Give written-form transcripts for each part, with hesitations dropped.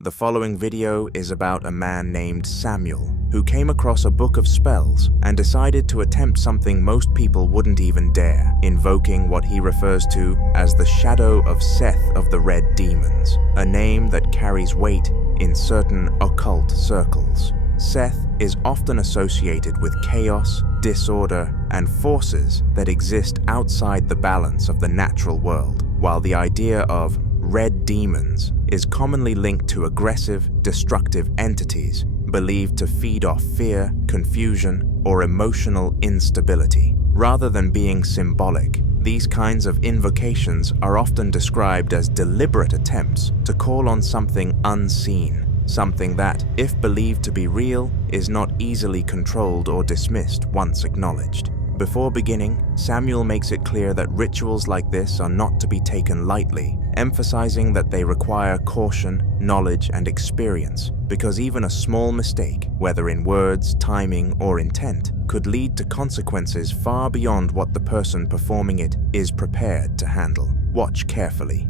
The following video is about a man named Samuel who came across a book of spells and decided to attempt something most people wouldn't even dare, invoking what he refers to as the shadow of Seth of the Red Demons, a name that carries weight in certain occult circles. Seth is often associated with chaos, disorder, and forces that exist outside the balance of the natural world, while the idea of red demons is commonly linked to aggressive, destructive entities believed to feed off fear, confusion, or emotional instability. Rather than being symbolic, these kinds of invocations are often described as deliberate attempts to call on something unseen, something that, if believed to be real, is not easily controlled or dismissed once acknowledged. Before beginning, Samuel makes it clear that rituals like this are not to be taken lightly, emphasizing that they require caution, knowledge, and experience, because even a small mistake, whether in words, timing, or intent, could lead to consequences far beyond what the person performing it is prepared to handle. Watch carefully.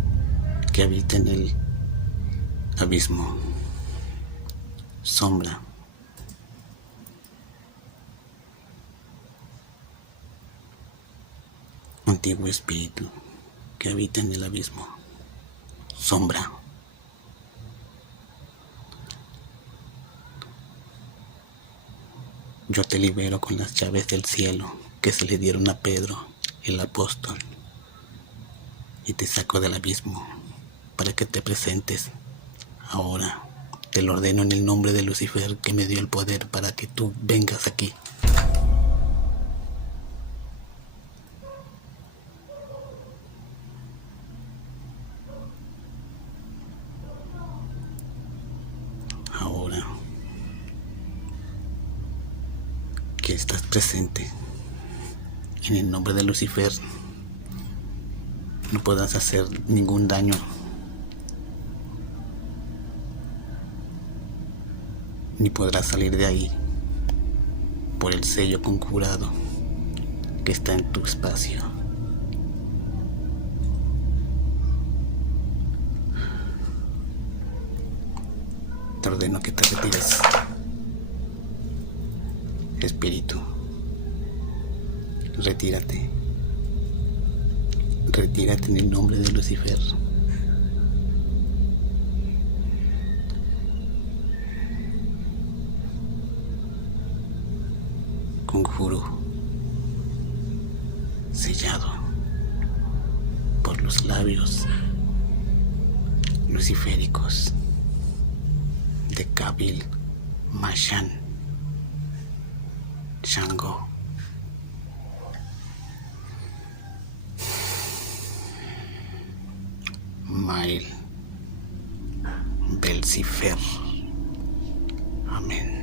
Que habita en el abismo, sombra. Antiguo espíritu que habita en el abismo, sombra. Yo te libero con las llaves del cielo que se le dieron a Pedro, el apóstol, y te saco del abismo para que te presentes. Ahora te lo ordeno en el nombre de Lucifer, que me dio el poder para que tú vengas aquí. Ahora que estás presente, en el nombre de Lucifer, no podrás hacer ningún daño, ni podrás salir de ahí por el sello conjurado que está en tu espacio. Te ordeno que te retires, espíritu. Retírate. Retírate en el nombre de Lucifer. Conjuro sellado por los labios luciféricos de Kabil, Mashan, Shango. Mail, Belcifer. Amén.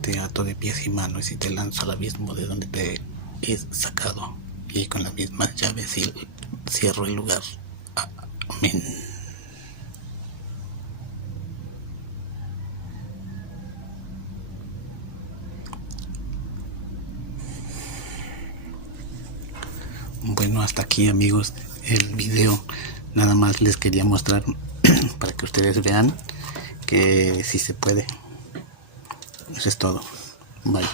Te ato de pies y manos y te lanzo al abismo de donde te he sacado, y con las mismas llaves cierro el lugar. Amén. Bueno, hasta aquí, amigos, el video. Nada más les quería mostrar para que ustedes vean que sí se puede. Eso es todo. Bye.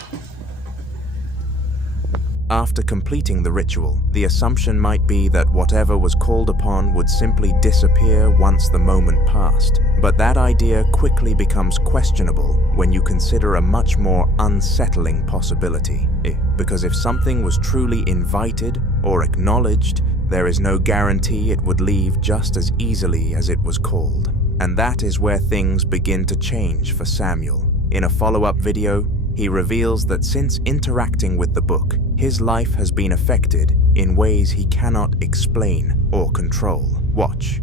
After completing the ritual, the assumption might be that whatever was called upon would simply disappear once the moment passed. But that idea quickly becomes questionable when you consider a much more unsettling possibility. Because if something was truly invited or acknowledged, there is no guarantee it would leave just as easily as it was called. And that is where things begin to change for Samuel. In a follow-up video, he reveals that since interacting with the book, his life has been affected in ways he cannot explain or control. Watch.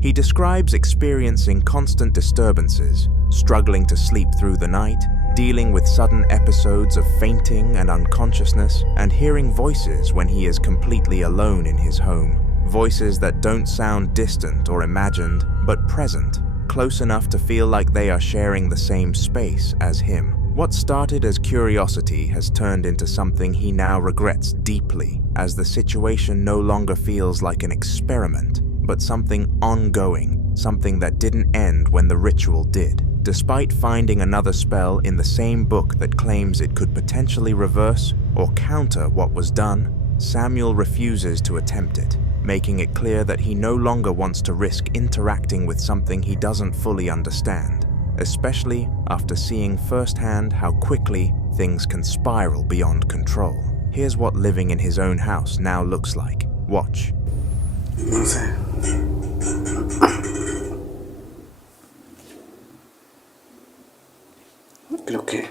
He describes experiencing constant disturbances, struggling to sleep through the night, dealing with sudden episodes of fainting and unconsciousness, and hearing voices when he is completely alone in his home. Voices that don't sound distant or imagined, but present, close enough to feel like they are sharing the same space as him. What started as curiosity has turned into something he now regrets deeply, as the situation no longer feels like an experiment, but something ongoing, something that didn't end when the ritual did. Despite finding another spell in the same book that claims it could potentially reverse or counter what was done, Samuel refuses to attempt it, making it clear that he no longer wants to risk interacting with something he doesn't fully understand, especially after seeing firsthand how quickly things can spiral beyond control. Here's what living in his own house now looks like. Watch. No sé. Creo que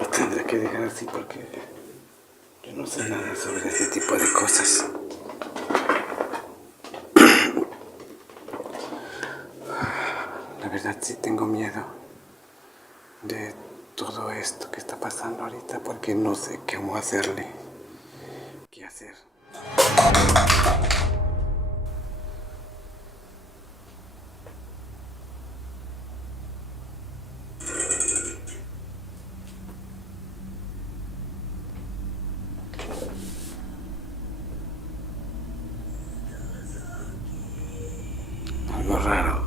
lo tendré que dejar así porque yo no sé nada sobre este tipo de cosas. La verdad sí tengo miedo de todo esto que está pasando ahorita porque no sé cómo hacerle, qué hacer. Algo raro.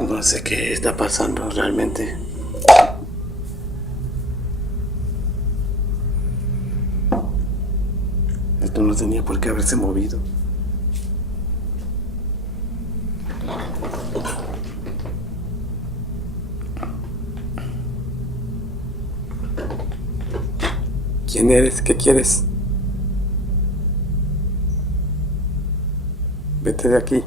No sé qué está pasando realmente. Esto no tenía por qué haberse movido. ¿Quién eres? ¿Qué quieres? Vete de aquí.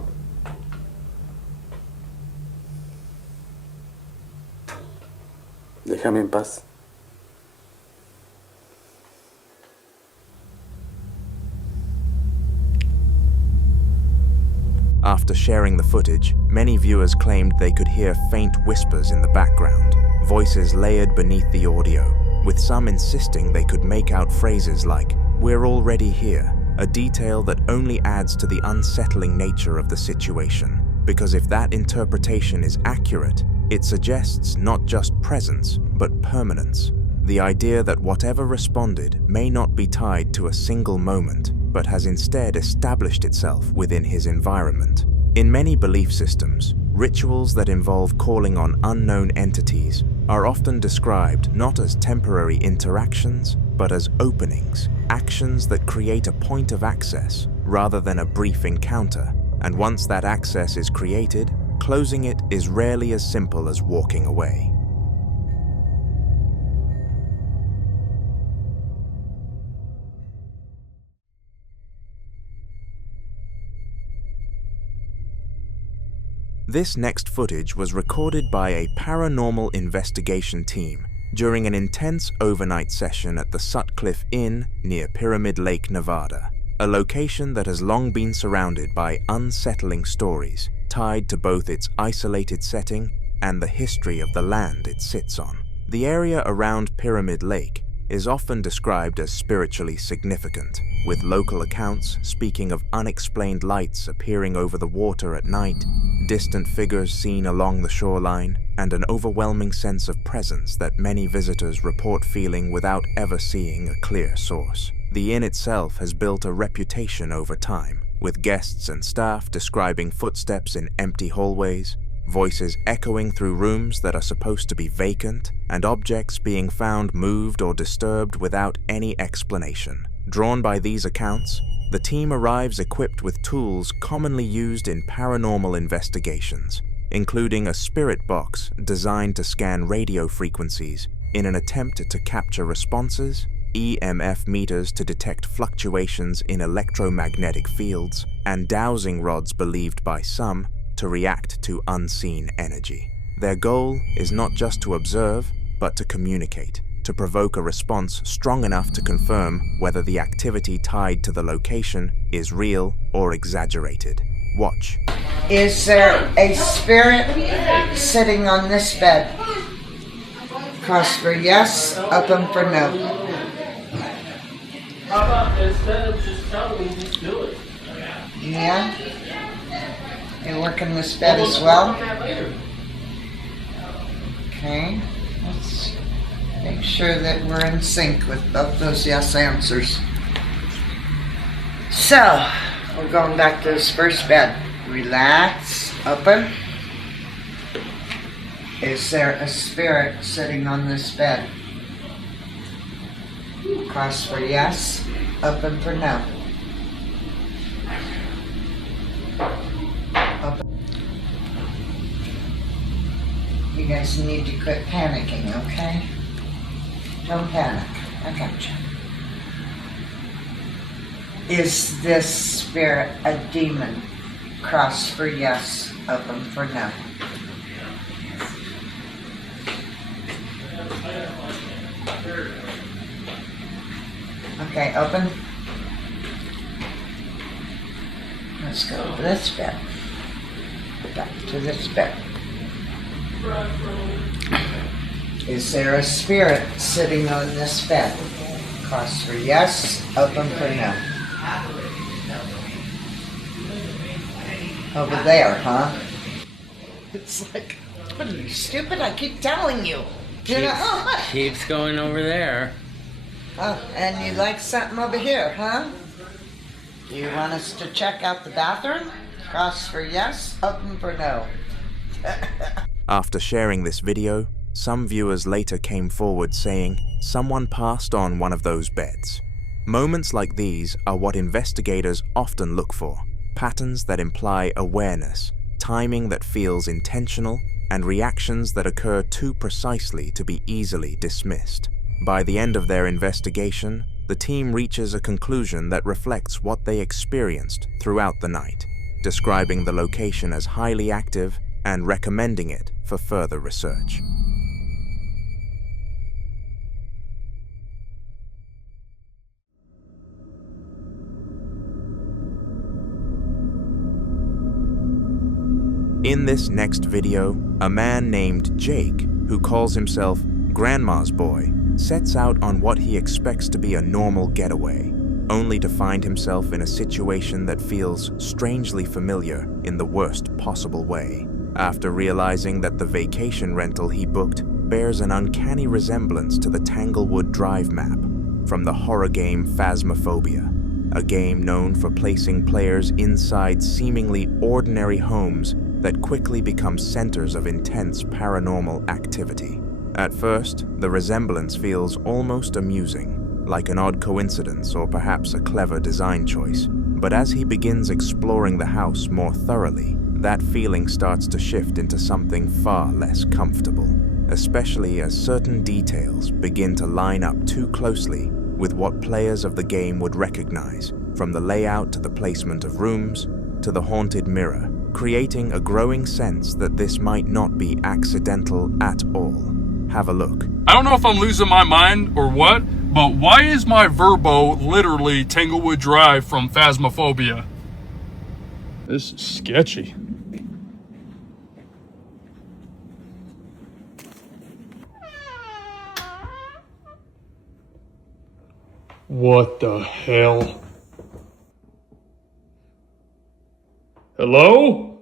Déjame en paz. After sharing the footage, many viewers claimed they could hear faint whispers in the background, voices layered beneath the audio, with some insisting they could make out phrases like, "We're already here," a detail that only adds to the unsettling nature of the situation, because if that interpretation is accurate, it suggests not just presence, but permanence. The idea that whatever responded may not be tied to a single moment, but has instead established itself within his environment. In many belief systems, rituals that involve calling on unknown entities are often described not as temporary interactions, but as openings, actions that create a point of access rather than a brief encounter. And once that access is created, closing it is rarely as simple as walking away. This next footage was recorded by a paranormal investigation team during an intense overnight session at the Sutcliffe Inn near Pyramid Lake, Nevada, a location that has long been surrounded by unsettling stories tied to both its isolated setting and the history of the land it sits on. The area around Pyramid Lake is often described as spiritually significant, with local accounts speaking of unexplained lights appearing over the water at night, distant figures seen along the shoreline, and an overwhelming sense of presence that many visitors report feeling without ever seeing a clear source. The inn itself has built a reputation over time, with guests and staff describing footsteps in empty hallways, voices echoing through rooms that are supposed to be vacant, and objects being found moved or disturbed without any explanation. Drawn by these accounts, the team arrives equipped with tools commonly used in paranormal investigations, including a spirit box designed to scan radio frequencies in an attempt to capture responses, EMF meters to detect fluctuations in electromagnetic fields, and dowsing rods believed by some to react to unseen energy. Their goal is not just to observe, but to communicate, to provoke a response strong enough to confirm whether the activity tied to the location is real or exaggerated. Watch. Is there a spirit sitting on this bed? Cross for yes, open for no. How about instead of just telling me, just do it? Yeah? You working this bed as well? Okay. Let's make sure that we're in sync with both those yes answers. So, we're going back to this first bed. Relax, open. Is there a spirit sitting on this bed? Cross for yes, open for no. Open. You guys need to quit panicking, okay? Don't panic. I got you. Is this spirit a demon? Cross for yes, open for no. Okay, open. Let's go to this bed. Back to this bed. Is there a spirit sitting on this bed? Cross for yes, open for no. Over there, huh? It's like, what are you, stupid? I keep telling you. Keeps going over there. Oh, and you like something over here, huh? Do you want us to check out the bathroom? Cross for yes, open for no. After sharing this video, some viewers later came forward saying someone passed on one of those beds. Moments like these are what investigators often look for, patterns that imply awareness, timing that feels intentional, and reactions that occur too precisely to be easily dismissed. By the end of their investigation, the team reaches a conclusion that reflects what they experienced throughout the night, describing the location as highly active and recommending it for further research. In this next video, a man named Jake, who calls himself Grandma's Boy, sets out on what he expects to be a normal getaway, only to find himself in a situation that feels strangely familiar in the worst possible way. After realizing that the vacation rental he booked bears an uncanny resemblance to the Tanglewood Drive map from the horror game Phasmophobia, a game known for placing players inside seemingly ordinary homes that quickly become centers of intense paranormal activity. At first, the resemblance feels almost amusing, like an odd coincidence or perhaps a clever design choice. But as he begins exploring the house more thoroughly, that feeling starts to shift into something far less comfortable, especially as certain details begin to line up too closely with what players of the game would recognize, from the layout to the placement of rooms to the haunted mirror, creating a growing sense that this might not be accidental at all. Have a look. I don't know if I'm losing my mind or what, but why is my Verbo literally Tanglewood Drive from Phasmophobia? This is sketchy. What the hell? Hello?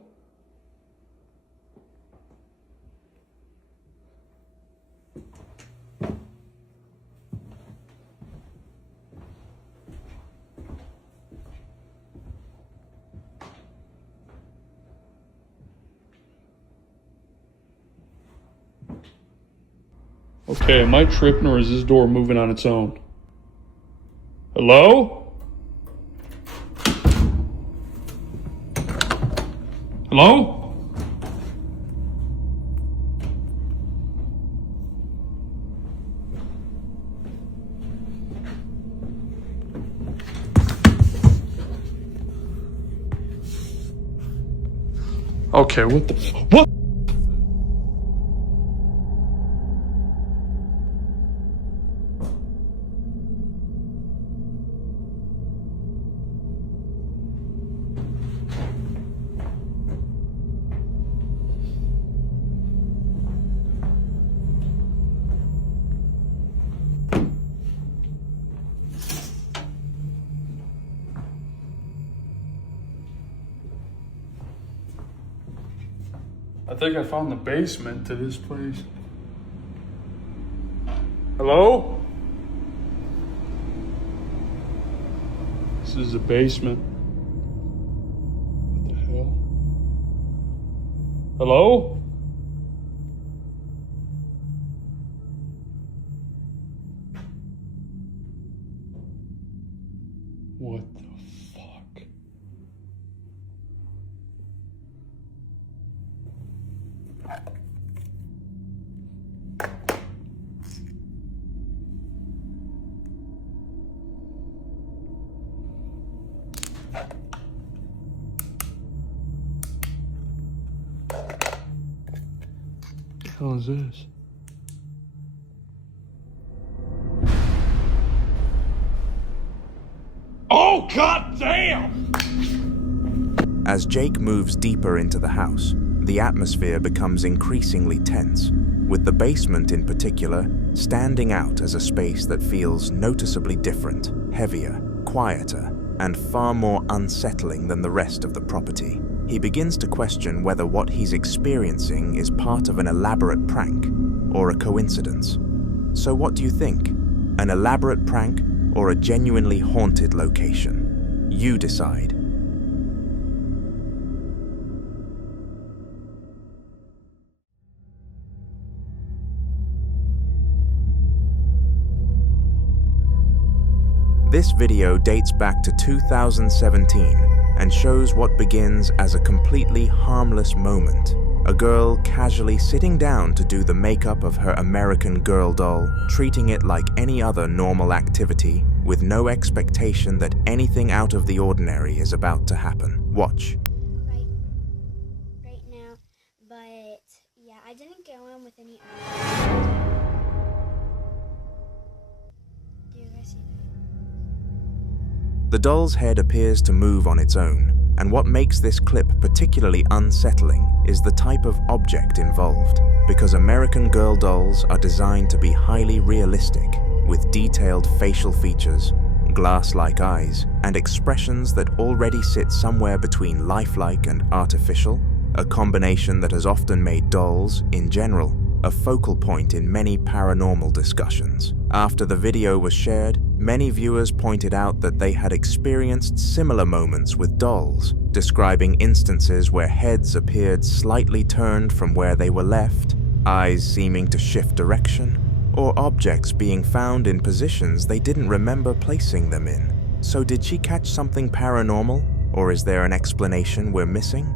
Okay, am I tripping or is this door moving on its own? Hello? Hello? Okay, what the... What? I think I found the basement to this place. Hello? This is the basement. What the hell? Hello? What the fuck? What the hell is this? Oh, god damn! As Jake moves deeper into the house, the atmosphere becomes increasingly tense, with the basement in particular standing out as a space that feels noticeably different, heavier, quieter, and far more unsettling than the rest of the property. He begins to question whether what he's experiencing is part of an elaborate prank or a coincidence. So what do you think? An elaborate prank or a genuinely haunted location? You decide. This video dates back to 2017 and shows what begins as a completely harmless moment. A girl casually sitting down to do the makeup of her American Girl doll, treating it like any other normal activity, with no expectation that anything out of the ordinary is about to happen. Watch. Right now, but yeah, I didn't go on with any. Do you guys see that? The doll's head appears to move on its own, and what makes this clip particularly unsettling is the type of object involved, because American Girl dolls are designed to be highly realistic, with detailed facial features, glass-like eyes, and expressions that already sit somewhere between lifelike and artificial, a combination that has often made dolls, in general, a focal point in many paranormal discussions. After the video was shared, many viewers pointed out that they had experienced similar moments with dolls, describing instances where heads appeared slightly turned from where they were left, eyes seeming to shift direction, or objects being found in positions they didn't remember placing them in. So did she catch something paranormal, or is there an explanation we're missing?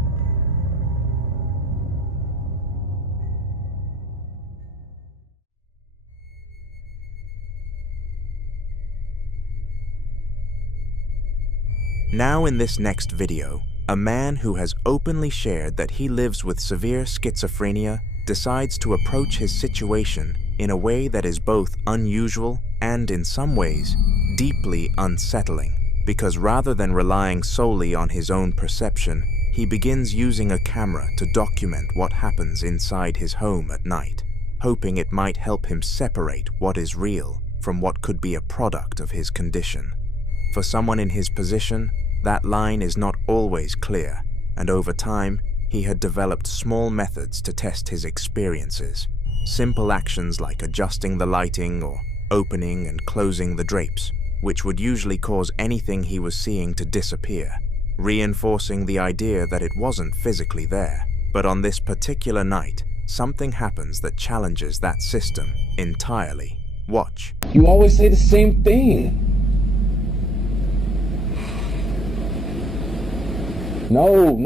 Now in this next video, a man who has openly shared that he lives with severe schizophrenia decides to approach his situation in a way that is both unusual and, in some ways, deeply unsettling, because rather than relying solely on his own perception, he begins using a camera to document what happens inside his home at night, hoping it might help him separate what is real from what could be a product of his condition. For someone in his position, that line is not always clear, and over time, he had developed small methods to test his experiences. Simple actions like adjusting the lighting or opening and closing the drapes, which would usually cause anything he was seeing to disappear, reinforcing the idea that it wasn't physically there. But on this particular night, something happens that challenges that system entirely. Watch. You always say the same thing. No.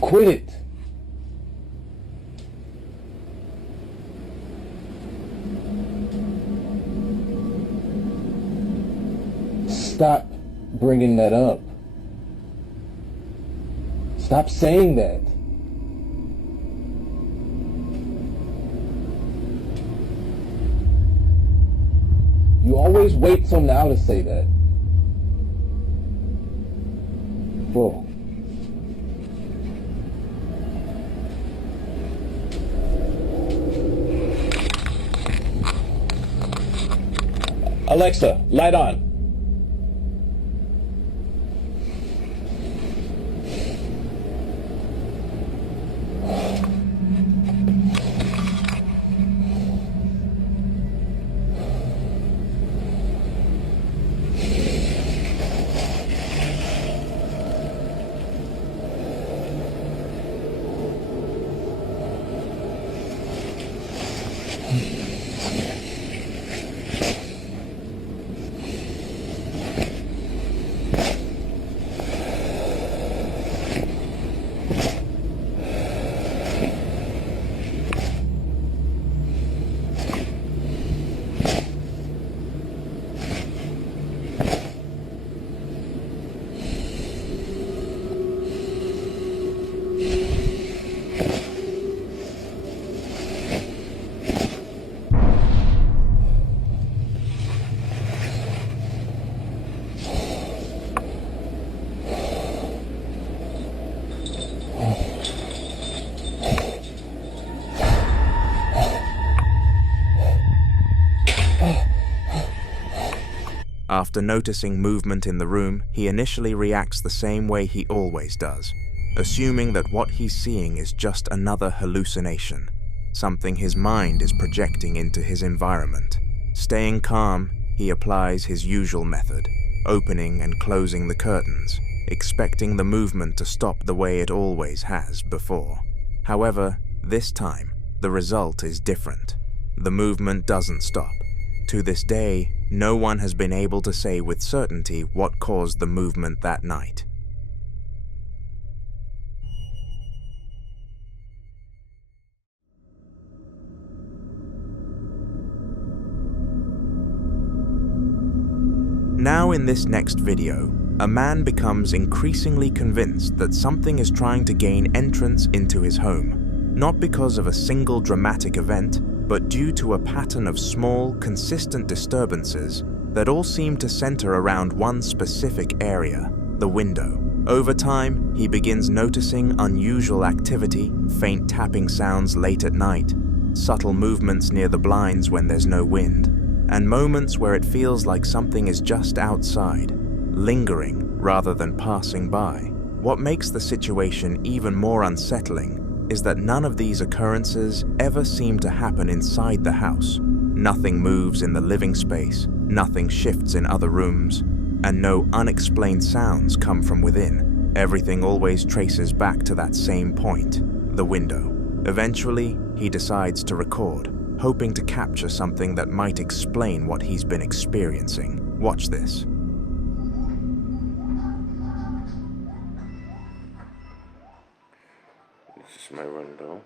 Quit it. stop bringing that up. Stop saying that. You always wait till now to say that. Whoa. Alexa, light on. After noticing movement in the room, he initially reacts the same way he always does, assuming that what he's seeing is just another hallucination, something his mind is projecting into his environment. Staying calm, he applies his usual method, opening and closing the curtains, expecting the movement to stop the way it always has before. However, this time, the result is different. The movement doesn't stop. To this day, no one has been able to say with certainty what caused the movement that night. Now in this next video, a man becomes increasingly convinced that something is trying to gain entrance into his home, not because of a single dramatic event, but due to a pattern of small, consistent disturbances that all seem to center around one specific area, the window. Over time, he begins noticing unusual activity, faint tapping sounds late at night, subtle movements near the blinds when there's no wind, and moments where it feels like something is just outside, lingering rather than passing by. What makes the situation even more unsettling is that none of these occurrences ever seem to happen inside the house. Nothing moves in the living space, nothing shifts in other rooms, and no unexplained sounds come from within. Everything always traces back to that same point, the window. Eventually, he decides to record, hoping to capture something that might explain what he's been experiencing. Watch this. This is my window,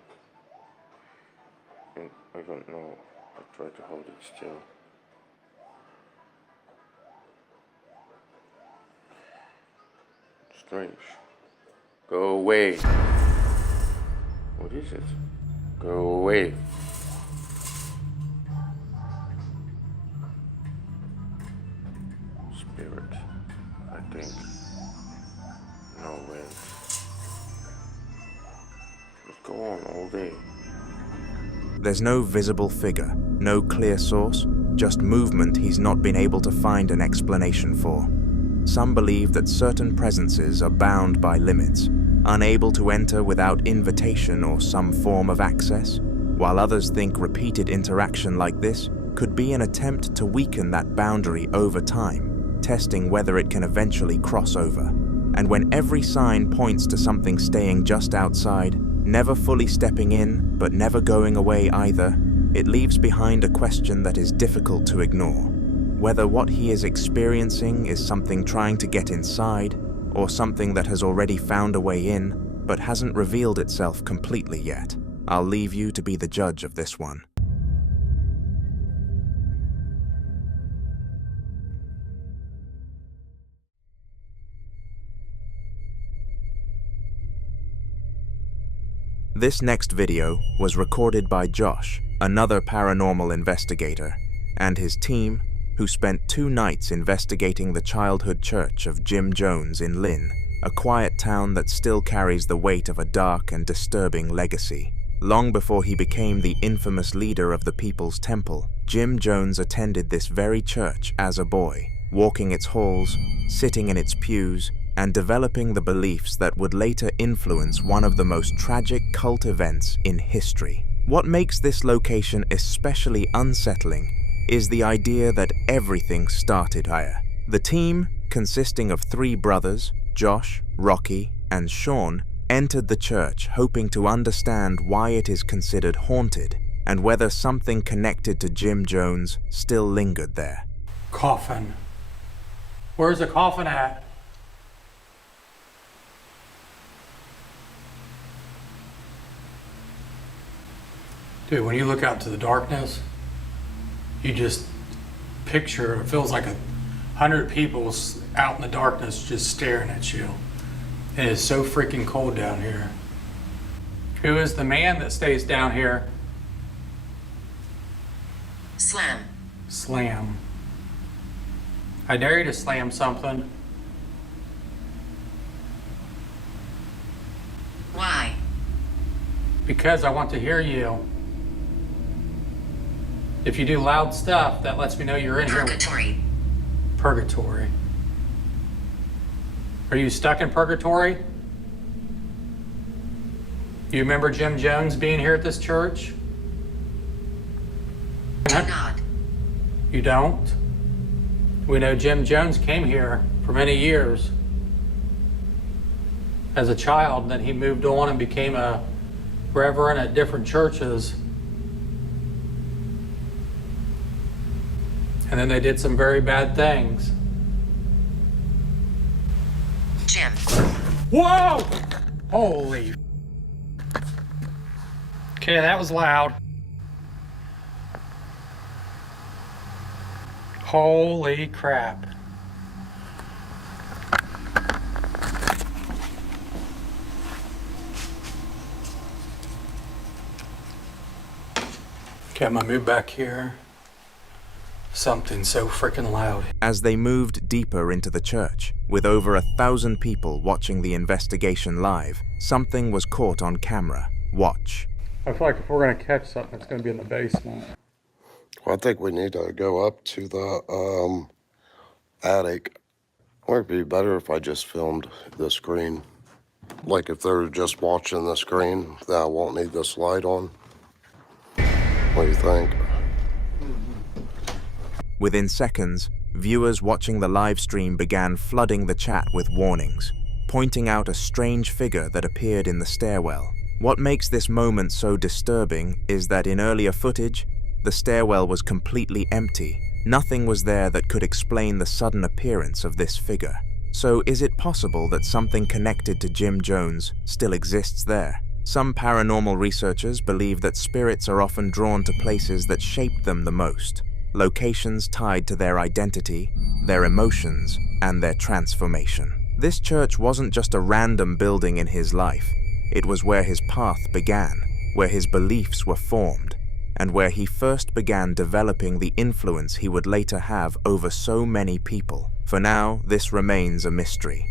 and I don't know, I try to hold it still. Strange. Go away. What is it? Go away. Spirit, I think. No way. Go on all day. There's no visible figure, no clear source, just movement he's not been able to find an explanation for. Some believe that certain presences are bound by limits, unable to enter without invitation or some form of access, while others think repeated interaction like this could be an attempt to weaken that boundary over time, testing whether it can eventually cross over. And when every sign points to something staying just outside, never fully stepping in, but never going away either, it leaves behind a question that is difficult to ignore. Whether what he is experiencing is something trying to get inside, or something that has already found a way in, but hasn't revealed itself completely yet. I'll leave you to be the judge of this one. This next video was recorded by Josh, another paranormal investigator, and his team, who spent 2 nights investigating the childhood church of Jim Jones in Lynn, a quiet town that still carries the weight of a dark and disturbing legacy. Long before he became the infamous leader of the People's Temple, Jim Jones attended this very church as a boy, walking its halls, sitting in its pews, and developing the beliefs that would later influence one of the most tragic cult events in history. What makes this location especially unsettling is the idea that everything started here. The team, consisting of 3 brothers, Josh, Rocky, and Sean, entered the church hoping to understand why it is considered haunted and whether something connected to Jim Jones still lingered there. Coffin. Where's the coffin at? Dude, when you look out to the darkness, you just picture, it feels like 100 people out in the darkness just staring at you. It is so freaking cold down here. Who is the man that stays down here? Slam. Slam. I dare you to slam something. Why? Because I want to hear you. If you do loud stuff, that lets me know you're in here. Purgatory. Purgatory. Are you stuck in purgatory? You remember Jim Jones being here at this church? Do not. You don't? We know Jim Jones came here for many years as a child, then he moved on and became a reverend at different churches. And then they did some very bad things. Jim. Whoa! Holy. Okay, that was loud. Holy crap. Okay, I'm gonna move back here. Something so freaking loud. As they moved deeper into the church, with over 1,000 people watching the investigation live, something was caught on camera. Watch. I feel like if we're gonna catch something, it's gonna be in the basement. Well, I think we need to go up to the attic. Or it'd be better if I just filmed the screen. Like if they're just watching the screen, then I won't need this light on. What do you think? Within seconds, viewers watching the live stream began flooding the chat with warnings, pointing out a strange figure that appeared in the stairwell. What makes this moment so disturbing is that in earlier footage, the stairwell was completely empty. Nothing was there that could explain the sudden appearance of this figure. So is it possible that something connected to Jim Jones still exists there? Some paranormal researchers believe that spirits are often drawn to places that shaped them the most, locations tied to their identity, their emotions, and their transformation. This church wasn't just a random building in his life. It was where his path began, where his beliefs were formed, and where he first began developing the influence he would later have over so many people. For now, this remains a mystery.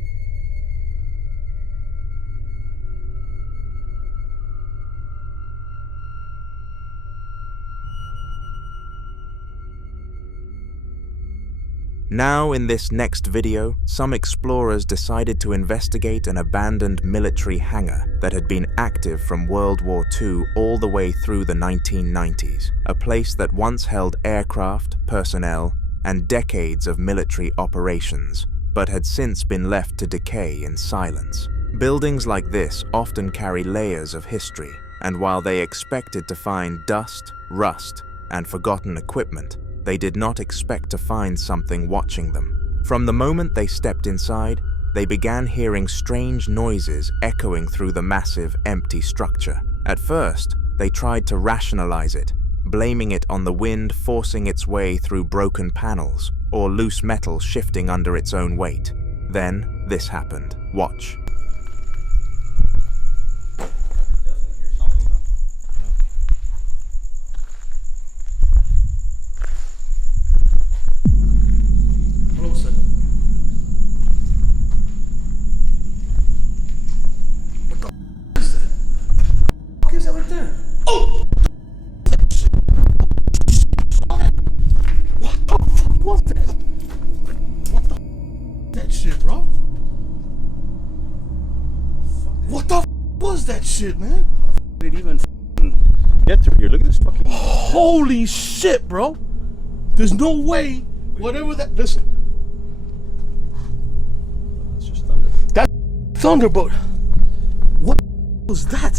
Now, in this next video, some explorers decided to investigate an abandoned military hangar that had been active from World War II all the way through the 1990s, a place that once held aircraft, personnel, and decades of military operations, but had since been left to decay in silence. Buildings like this often carry layers of history, and while they expected to find dust, rust, and forgotten equipment, they did not expect to find something watching them. From the moment they stepped inside, they began hearing strange noises echoing through the massive, empty structure. At first, they tried to rationalize it, blaming it on the wind forcing its way through broken panels or loose metal shifting under its own weight. Then, this happened. Watch. shit, man. Did it even get through here? Look at this fucking. Holy shit, bro. There's no way. Whatever that. Listen. It's just thunder. That's thunder, but what was that?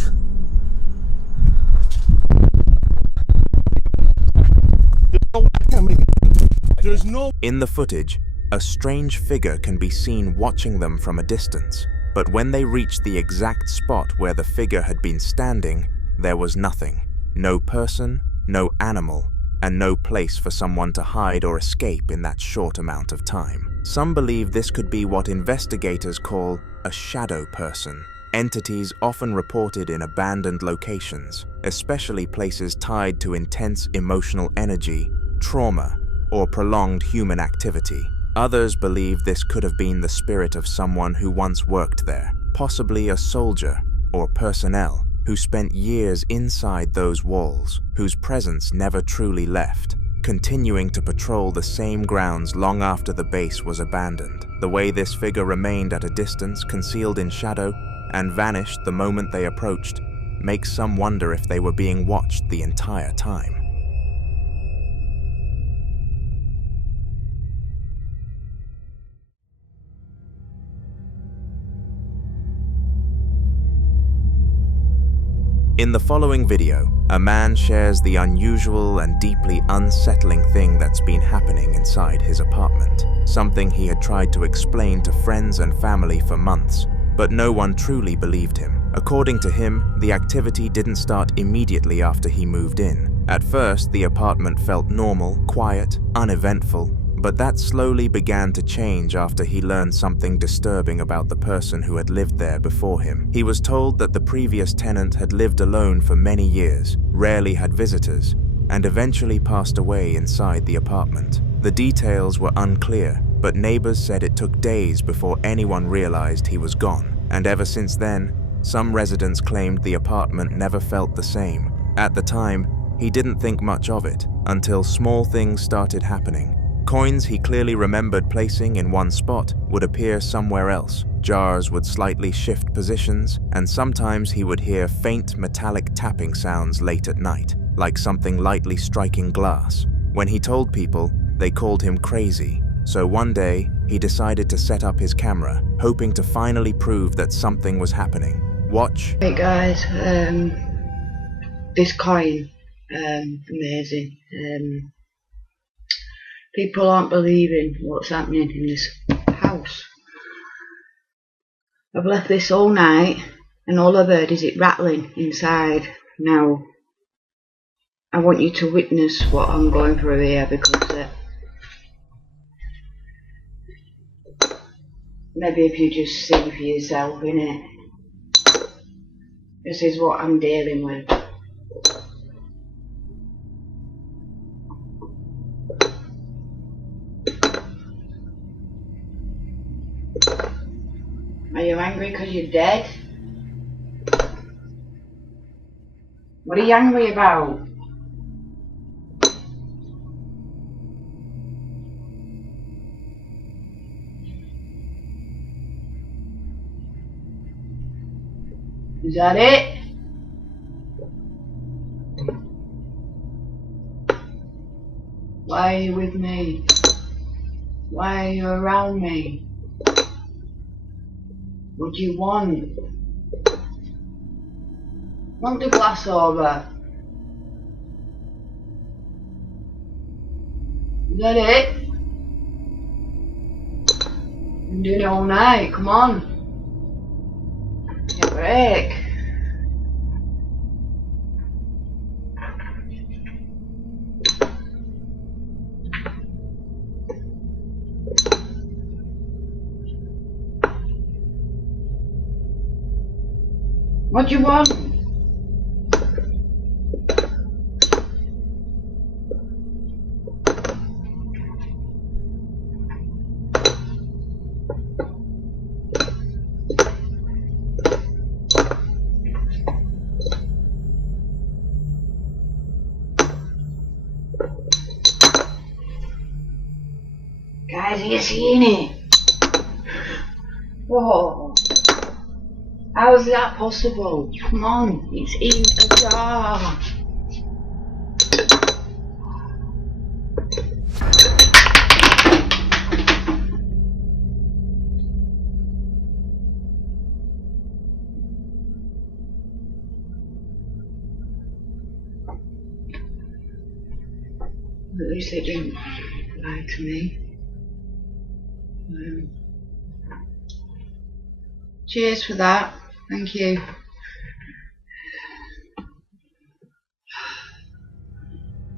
There's no way I can't make it. There's no. In the footage, a strange figure can be seen watching them from a distance, but when they reached the exact spot where the figure had been standing, there was nothing. No person, no animal, and no place for someone to hide or escape in that short amount of time. Some believe this could be what investigators call a shadow person, entities often reported in abandoned locations, especially places tied to intense emotional energy, trauma, or prolonged human activity. Others believe this could have been the spirit of someone who once worked there, possibly a soldier or personnel who spent years inside those walls, whose presence never truly left, continuing to patrol the same grounds long after the base was abandoned. The way this figure remained at a distance, concealed in shadow, and vanished the moment they approached, makes some wonder if they were being watched the entire time. In the following video, a man shares the unusual and deeply unsettling thing that's been happening inside his apartment. Something he had tried to explain to friends and family for months, but no one truly believed him. According to him, the activity didn't start immediately after he moved in. At first, the apartment felt normal, quiet, uneventful, but that slowly began to change after he learned something disturbing about the person who had lived there before him. He was told that the previous tenant had lived alone for many years, rarely had visitors, and eventually passed away inside the apartment. The details were unclear, but neighbors said it took days before anyone realized he was gone, and ever since then, some residents claimed the apartment never felt the same. At the time, he didn't think much of it, until small things started happening. Coins he clearly remembered placing in one spot would appear somewhere else. Jars would slightly shift positions, and sometimes he would hear faint metallic tapping sounds late at night, like something lightly striking glass. When he told people, they called him crazy. So one day, he decided to set up his camera, hoping to finally prove that something was happening. Watch. Hey guys, this coin, amazing. People aren't believing what's happening in this house. I've left this all night and all I've heard is it rattling inside. Now, I want you to witness what I'm going through here, because maybe if you just see for yourself, innit? This is what I'm dealing with. Are you angry because you're dead? What are you angry about? Is that it? Why are you with me? Why are you around me? What do you want? Want the glass over? Is that it? I'm doing it all night, come on. Take a break. What do you want? Guys, are you seeing it? Whoa. How is that possible? Come on, it's in a jar. At least they didn't lie to me. Cheers for that. Thank you.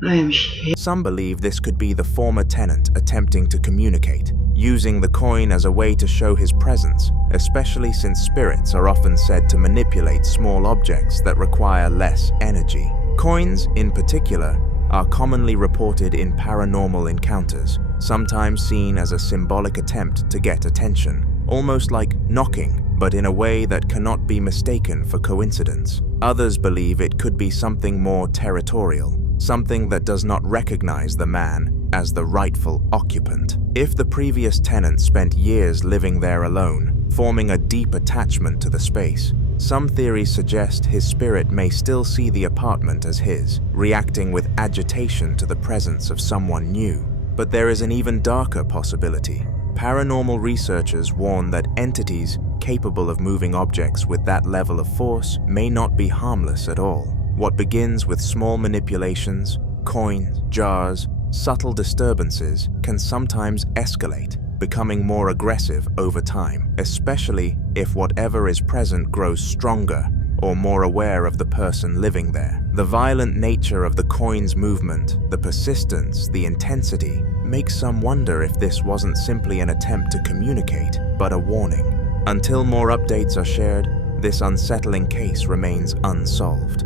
I am shit. Some believe this could be the former tenant attempting to communicate, using the coin as a way to show his presence, especially since spirits are often said to manipulate small objects that require less energy. Coins, in particular, are commonly reported in paranormal encounters, sometimes seen as a symbolic attempt to get attention, almost like knocking, but in a way that cannot be mistaken for coincidence. Others believe it could be something more territorial, something that does not recognize the man as the rightful occupant. If the previous tenant spent years living there alone, forming a deep attachment to the space, some theories suggest his spirit may still see the apartment as his, reacting with agitation to the presence of someone new. But there is an even darker possibility. Paranormal researchers warn that entities capable of moving objects with that level of force may not be harmless at all. What begins with small manipulations, coins, jars, subtle disturbances can sometimes escalate, becoming more aggressive over time, especially if whatever is present grows stronger or more aware of the person living there. The violent nature of the coin's movement, the persistence, the intensity, makes some wonder if this wasn't simply an attempt to communicate, but a warning. Until more updates are shared, this unsettling case remains unsolved.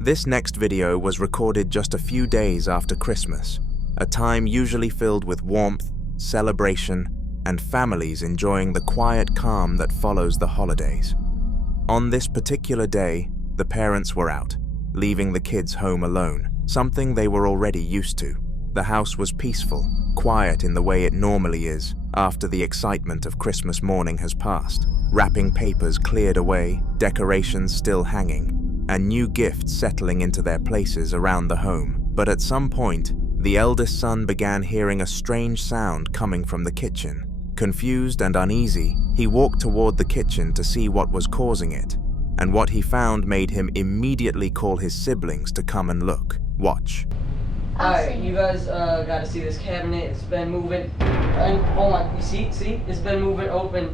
This next video was recorded just a few days after Christmas, a time usually filled with warmth, celebration, and families enjoying the quiet calm that follows the holidays. On this particular day, the parents were out, leaving the kids home alone, something they were already used to. The house was peaceful, quiet in the way it normally is after the excitement of Christmas morning has passed. Wrapping papers cleared away, decorations still hanging, and new gifts settling into their places around the home. But at some point, the eldest son began hearing a strange sound coming from the kitchen. Confused and uneasy, he walked toward the kitchen to see what was causing it, and what he found made him immediately call his siblings to come and look. Watch. Alright, you guys gotta see this cabinet. It's been moving, and oh my, you see? It's been moving open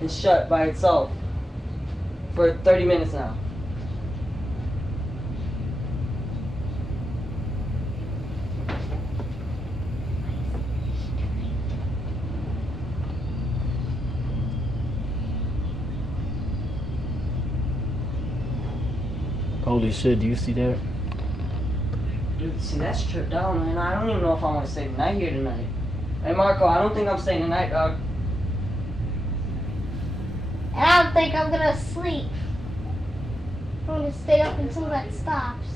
and shut by itself for 30 minutes now. Holy shit, do you see that? Dude, see, that's stripped down, man. I don't even know if I want to stay the night here tonight. Hey, Marco, I don't think I'm staying the night, dog. And I don't think I'm gonna sleep. I'm gonna stay up until that stops.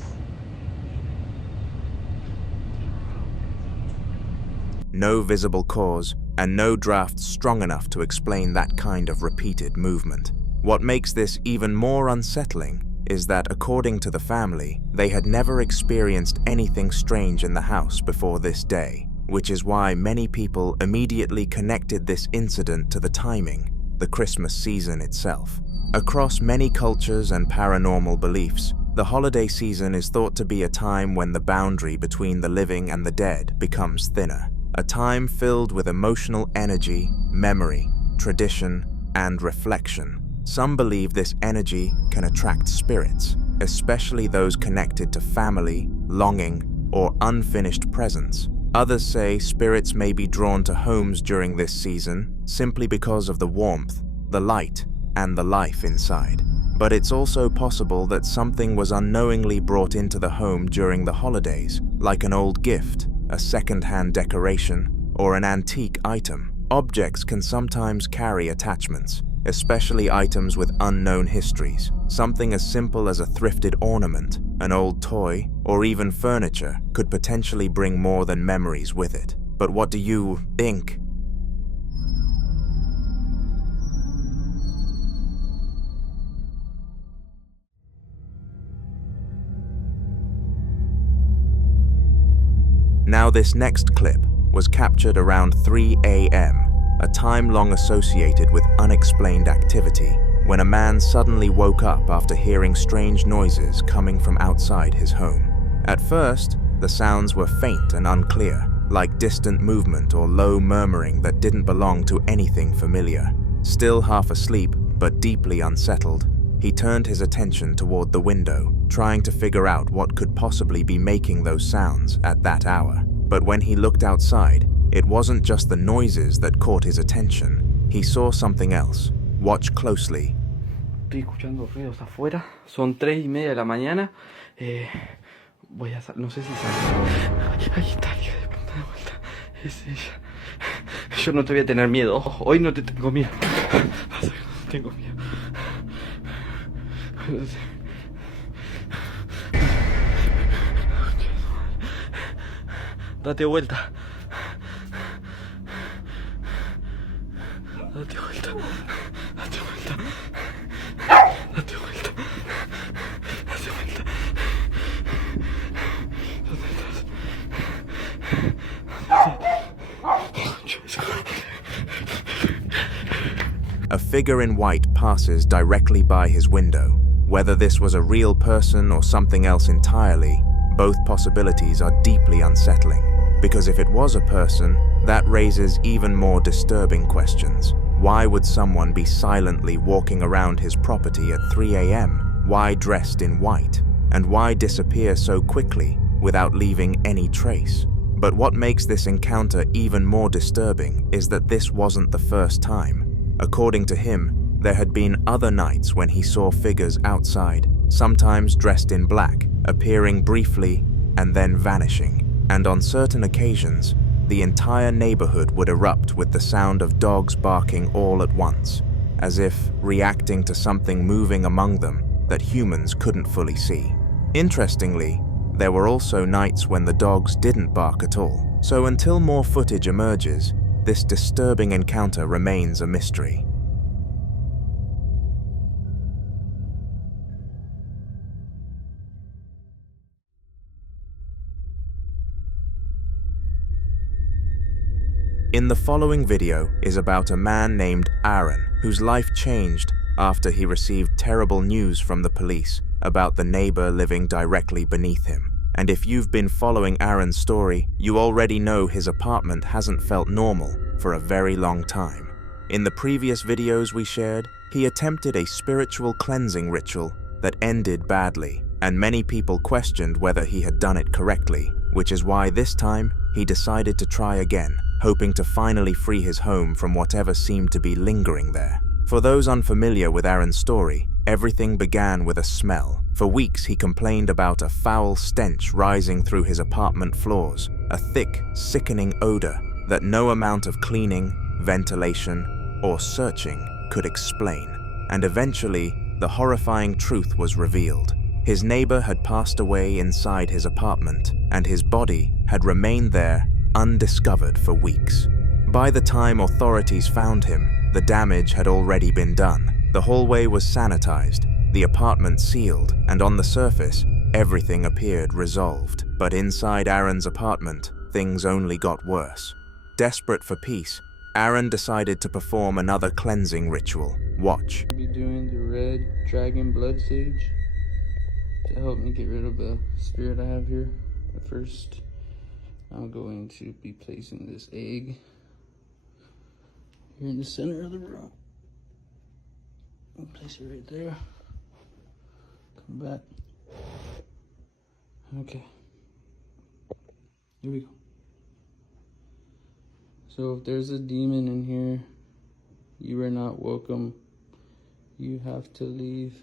No visible cause, and no draft strong enough to explain that kind of repeated movement. What makes this even more unsettling is that, according to the family, they had never experienced anything strange in the house before this day, which is why many people immediately connected this incident to the timing, the Christmas season itself. Across many cultures and paranormal beliefs, the holiday season is thought to be a time when the boundary between the living and the dead becomes thinner, a time filled with emotional energy, memory, tradition, and reflection. Some believe this energy can attract spirits, especially those connected to family, longing, or unfinished presents. Others say spirits may be drawn to homes during this season simply because of the warmth, the light, and the life inside. But it's also possible that something was unknowingly brought into the home during the holidays, like an old gift, a second-hand decoration, or an antique item. Objects can sometimes carry attachments, especially items with unknown histories. Something as simple as a thrifted ornament an old toy, or even furniture could potentially bring more than memories with it. But what do you think? Now this next clip was captured around 3 a.m., a time long associated with unexplained activity, when a man suddenly woke up after hearing strange noises coming from outside his home. At first, the sounds were faint and unclear, like distant movement or low murmuring that didn't belong to anything familiar. Still half asleep, but deeply unsettled, he turned his attention toward the window, trying to figure out what could possibly be making those sounds at that hour. But when he looked outside, it wasn't just the noises that caught his attention. He saw something else. Watch closely. Estoy escuchando ruidos afuera. Son 3:30 de la mañana. Voy a no sé si sale. Ahí está, hija de puta, de vuelta. Es ella. Yo no te voy a tener miedo. Hoy no te tengo miedo. Vas a ver, no tengo miedo. Date vuelta. Date vuelta. Date vuelta. Date vuelta. Date vuelta. ¿Dónde estás? A figure in white passes directly by his window. Whether this was a real person or something else entirely, both possibilities are deeply unsettling. Because if it was a person, that raises even more disturbing questions. Why would someone be silently walking around his property at 3 a.m.? Why dressed in white? And why disappear so quickly without leaving any trace? But what makes this encounter even more disturbing is that this wasn't the first time. According to him, there had been other nights when he saw figures outside, sometimes dressed in black, appearing briefly and then vanishing. And on certain occasions, the entire neighborhood would erupt with the sound of dogs barking all at once, as if reacting to something moving among them that humans couldn't fully see. Interestingly, there were also nights when the dogs didn't bark at all. So until more footage emerges, this disturbing encounter remains a mystery. In the following video is about a man named Aaron, whose life changed after he received terrible news from the police about the neighbor living directly beneath him. And if you've been following Aaron's story, you already know his apartment hasn't felt normal for a very long time. In the previous videos we shared, he attempted a spiritual cleansing ritual that ended badly, and many people questioned whether he had done it correctly, which is why this time he decided to try again, hoping to finally free his home from whatever seemed to be lingering there. For those unfamiliar with Aaron's story, everything began with a smell. For weeks he complained about a foul stench rising through his apartment floors, a thick, sickening odor that no amount of cleaning, ventilation, or searching could explain. And eventually, the horrifying truth was revealed. His neighbor had passed away inside his apartment, and his body had remained there undiscovered for weeks. By the time authorities found him, the damage had already been done. The hallway was sanitized, the apartment sealed, and on the surface, everything appeared resolved. But inside Aaron's apartment, things only got worse. Desperate for peace, Aaron decided to perform another cleansing ritual. Watch. I'll be doing the red dragon blood sage to help me get rid of the spirit I have here. But first, I'm going to be placing this egg here in the center of the room. I'll place it right there. Come back. Okay. Here we go. So if there's a demon in here, you are not welcome. You have to leave.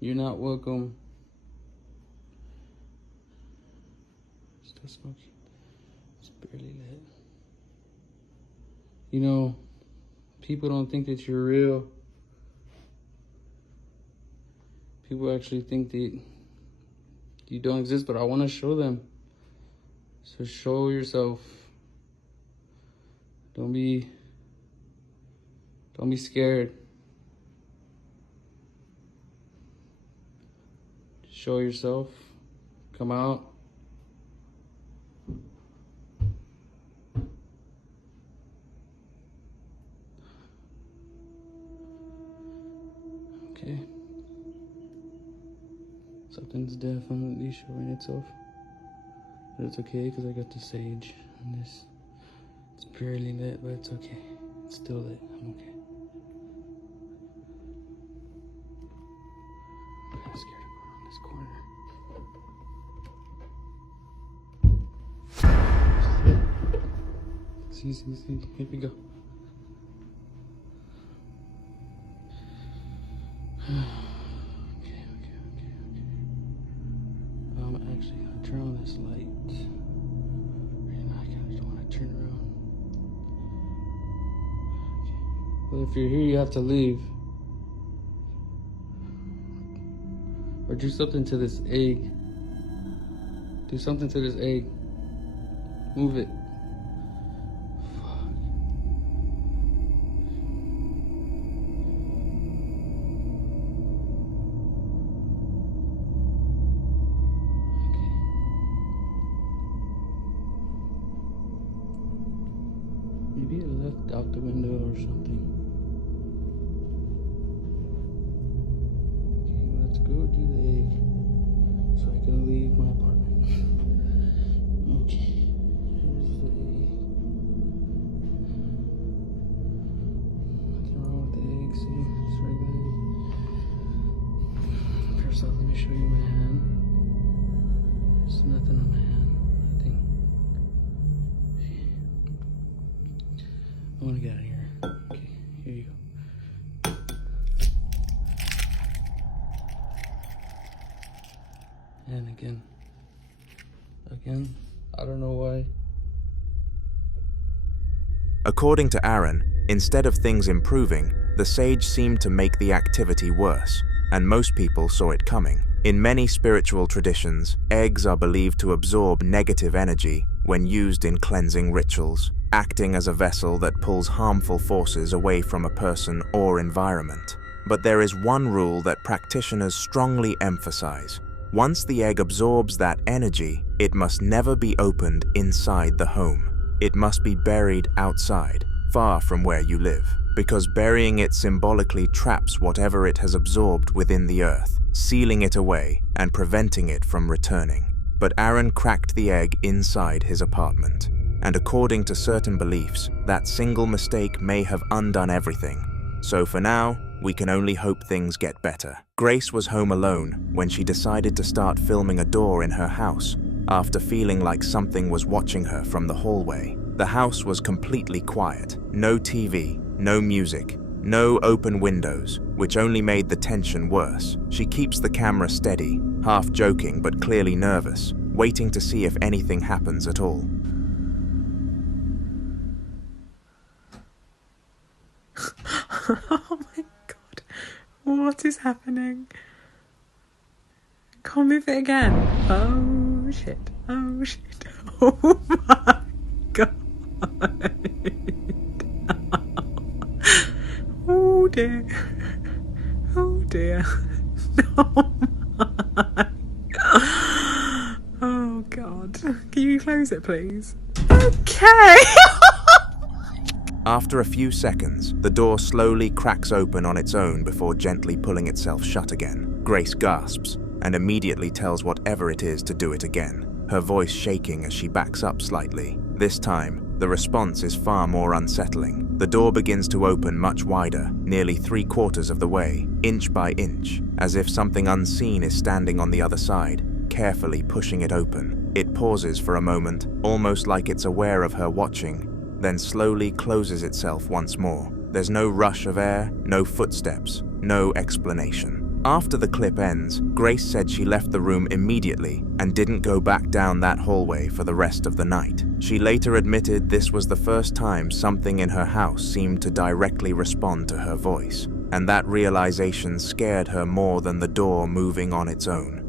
You're not welcome. Still smoking. It's barely lit. You know, people don't think that you're real. people actually think that you don't exist, but I want to show them. So show yourself. Don't be scared. Show yourself. Come out. Okay. Something's definitely showing itself. But it's okay because I got the sage on this. It's barely lit, but it's okay. It's still lit. I'm okay. I'm kind of scared to go around this corner. See. Here we go. Okay. Actually gonna turn on this light. Right now I kinda just wanna turn around. Okay. Well, if you're here, you have to leave. Or do something to this egg. Do something to this egg. Move it. Maybe it left out the window or something. Okay, let's go do the egg so I can leave my apartment. Okay, here's the egg. Nothing wrong with the egg, see? It's regular egg. First off, let me show you my hand. There's nothing on my hand. I want to get out of here. Okay, here you go. And again, I don't know why. According to Aaron, instead of things improving, the sage seemed to make the activity worse, and most people saw it coming. In many spiritual traditions, eggs are believed to absorb negative energy when used in cleansing rituals, acting as a vessel that pulls harmful forces away from a person or environment. But there is one rule that practitioners strongly emphasize. Once the egg absorbs that energy, it must never be opened inside the home. It must be buried outside, far from where you live, because burying it symbolically traps whatever it has absorbed within the earth, sealing it away and preventing it from returning. But Aaron cracked the egg inside his apartment, and according to certain beliefs, that single mistake may have undone everything. So for now, we can only hope things get better. Grace was home alone when she decided to start filming a door in her house after feeling like something was watching her from the hallway. The house was completely quiet. No TV, no music, no open windows, which only made the tension worse. She keeps the camera steady, half joking but clearly nervous, waiting to see if anything happens at all. Oh my god, what is happening? Can't move it again. Oh shit, oh shit, oh my god. Oh dear, oh dear, oh my. Oh god, can you close it please? Okay. After a few seconds, the door slowly cracks open on its own before gently pulling itself shut again. Grace gasps and immediately tells whatever it is to do it again, her voice shaking as she backs up slightly. This time, the response is far more unsettling. The door begins to open much wider, nearly 3/4 of the way, inch by inch, as if something unseen is standing on the other side, carefully pushing it open. It pauses for a moment, almost like it's aware of her watching, then slowly closes itself once more. There's no rush of air, no footsteps, no explanation. After the clip ends, Grace said she left the room immediately and didn't go back down that hallway for the rest of the night. She later admitted this was the first time something in her house seemed to directly respond to her voice. and that realization scared her more than the door moving on its own.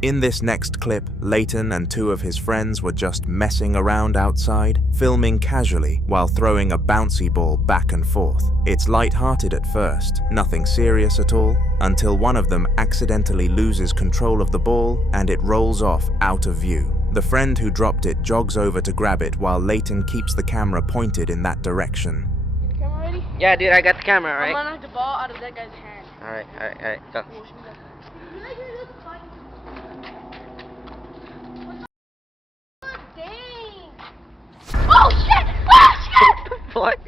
In this next clip, Leighton and 2 of his friends were just messing around outside, filming casually while throwing a bouncy ball back and forth. It's light-hearted at first, nothing serious at all, until one of them accidentally loses control of the ball and it rolls off out of view. The friend who dropped it jogs over to grab it while Leighton keeps the camera pointed in that direction. You got the camera ready? Yeah, dude, I got the camera, right? I'm gonna knock the ball out of that guy's hand. Alright, go. Oh shit! Oh shit! What?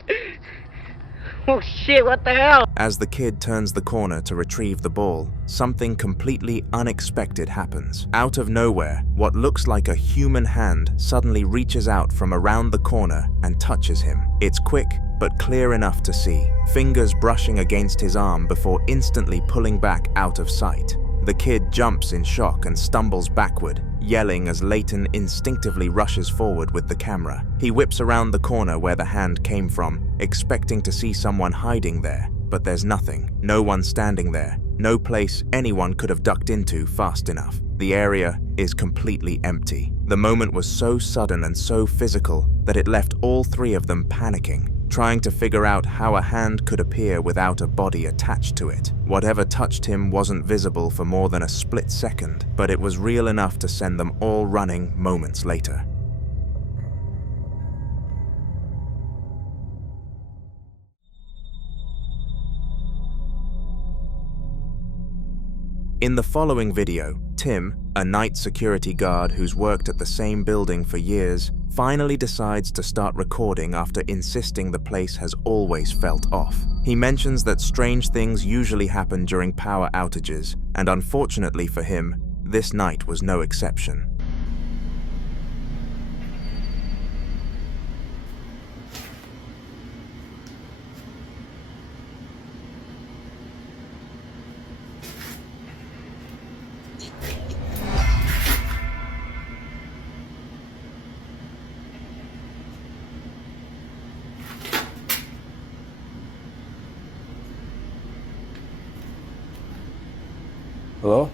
Oh shit, what the hell? As the kid turns the corner to retrieve the ball, something completely unexpected happens. Out of nowhere, what looks like a human hand suddenly reaches out from around the corner and touches him. It's quick, but clear enough to see, fingers brushing against his arm before instantly pulling back out of sight. The kid jumps in shock and stumbles backward, yelling as Leighton instinctively rushes forward with the camera. He whips around the corner where the hand came from, expecting to see someone hiding there, but there's nothing. No one standing there. No place anyone could have ducked into fast enough. The area is completely empty. The moment was so sudden and so physical that it left all 3 of them panicking, trying to figure out how a hand could appear without a body attached to it. Whatever touched him wasn't visible for more than a split second, but it was real enough to send them all running moments later. In the following video, Tim, a night security guard who's worked at the same building for years, finally decides to start recording after insisting the place has always felt off. He mentions that strange things usually happen during power outages, and unfortunately for him, this night was no exception. Hello?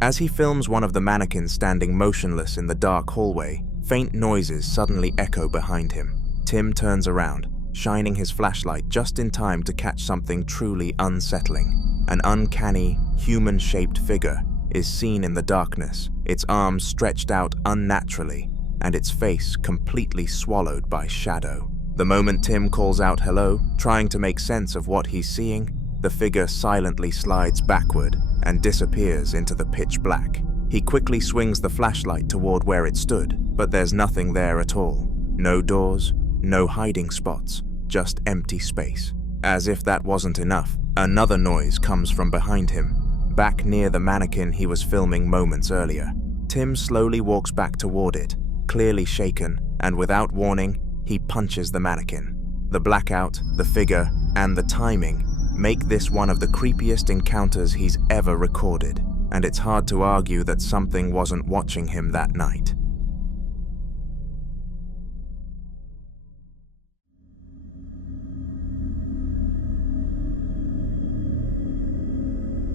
As he films one of the mannequins standing motionless in the dark hallway, faint noises suddenly echo behind him. Tim turns around, shining his flashlight just in time to catch something truly unsettling. An uncanny, human-shaped figure is seen in the darkness, its arms stretched out unnaturally, and its face completely swallowed by shadow. The moment Tim calls out hello, trying to make sense of what he's seeing, the figure silently slides backward and disappears into the pitch black. He quickly swings the flashlight toward where it stood, but there's nothing there at all. No doors, no hiding spots, just empty space. As if that wasn't enough, another noise comes from behind him, back near the mannequin he was filming moments earlier. Tim slowly walks back toward it, clearly shaken, and without warning, he punches the mannequin. The blackout, the figure, and the timing make this one of the creepiest encounters he's ever recorded, and it's hard to argue that something wasn't watching him that night.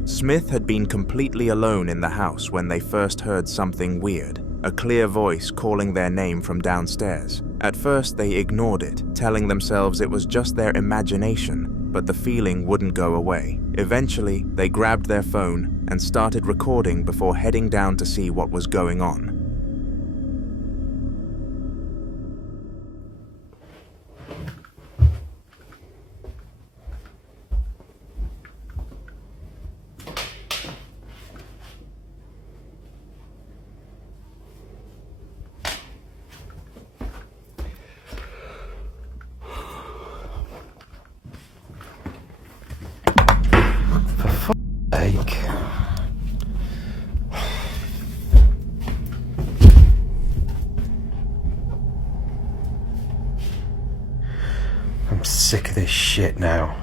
Smith had been completely alone in the house when they first heard something weird, a clear voice calling their name from downstairs. At first they ignored it, telling themselves it was just their imagination, but the feeling wouldn't go away. Eventually, they grabbed their phone and started recording before heading down to see what was going on. I'm sick of this shit now.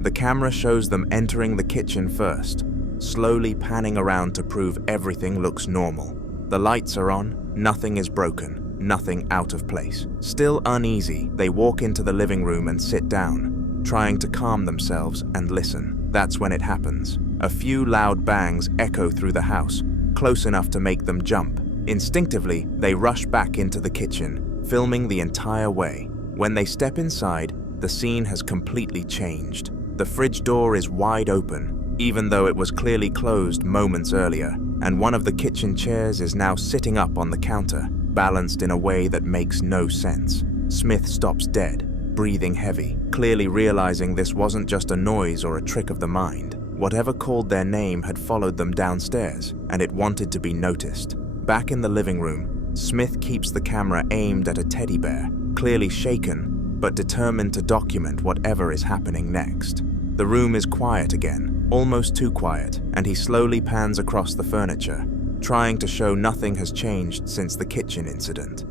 The camera shows them entering the kitchen first, slowly panning around to prove everything looks normal. The lights are on, nothing is broken, nothing out of place. Still uneasy, they walk into the living room and sit down, trying to calm themselves and listen. That's when it happens. A few loud bangs echo through the house, close enough to make them jump. Instinctively, they rush back into the kitchen, filming the entire way. When they step inside, the scene has completely changed. The fridge door is wide open, even though it was clearly closed moments earlier, and one of the kitchen chairs is now sitting up on the counter, balanced in a way that makes no sense. Smith stops dead, breathing heavy, clearly realizing this wasn't just a noise or a trick of the mind. Whatever called their name had followed them downstairs, and it wanted to be noticed. Back in the living room, Smith keeps the camera aimed at a teddy bear, clearly shaken, but determined to document whatever is happening next. The room is quiet again, almost too quiet, and he slowly pans across the furniture, trying to show nothing has changed since the kitchen incident.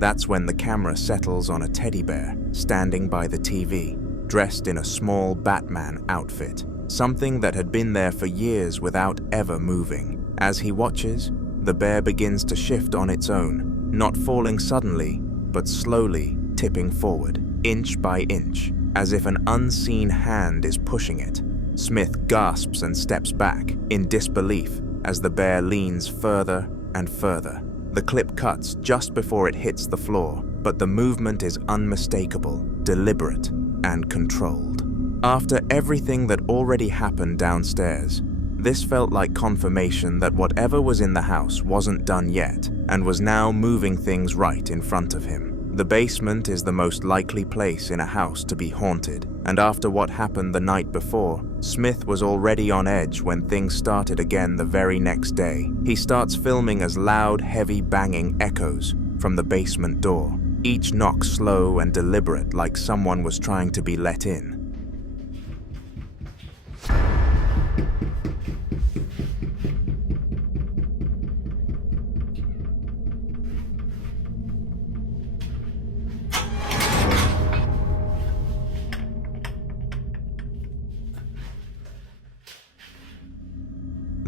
That's when the camera settles on a teddy bear standing by the TV, dressed in a small Batman outfit, something that had been there for years without ever moving. As he watches, the bear begins to shift on its own, not falling suddenly, but slowly tipping forward, inch by inch, as if an unseen hand is pushing it. Smith gasps and steps back, in disbelief, as the bear leans further and further. The clip cuts just before it hits the floor, but the movement is unmistakable, deliberate, and controlled. After everything that already happened downstairs, this felt like confirmation that whatever was in the house wasn't done yet, and was now moving things right in front of him. The basement is the most likely place in a house to be haunted, and after what happened the night before, Smith was already on edge when things started again the very next day. He starts filming as loud, heavy banging echoes from the basement door, each knock slow and deliberate, like someone was trying to be let in.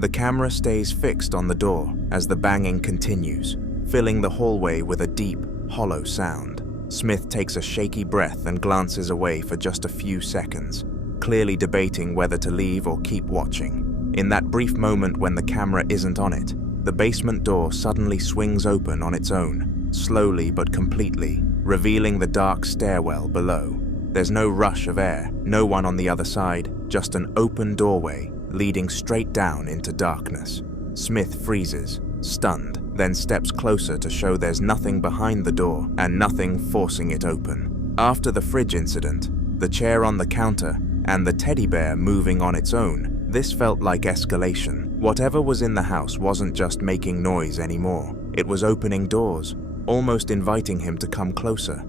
The camera stays fixed on the door as the banging continues, filling the hallway with a deep, hollow sound. Smith takes a shaky breath and glances away for just a few seconds, clearly debating whether to leave or keep watching. In that brief moment when the camera isn't on it, the basement door suddenly swings open on its own, slowly but completely, revealing the dark stairwell below. There's no rush of air, no one on the other side, just an open doorway leading straight down into darkness. Smith freezes, stunned, then steps closer to show there's nothing behind the door and nothing forcing it open. After the fridge incident, the chair on the counter, and the teddy bear moving on its own, this felt like escalation. Whatever was in the house wasn't just making noise anymore. It was opening doors, almost inviting him to come closer.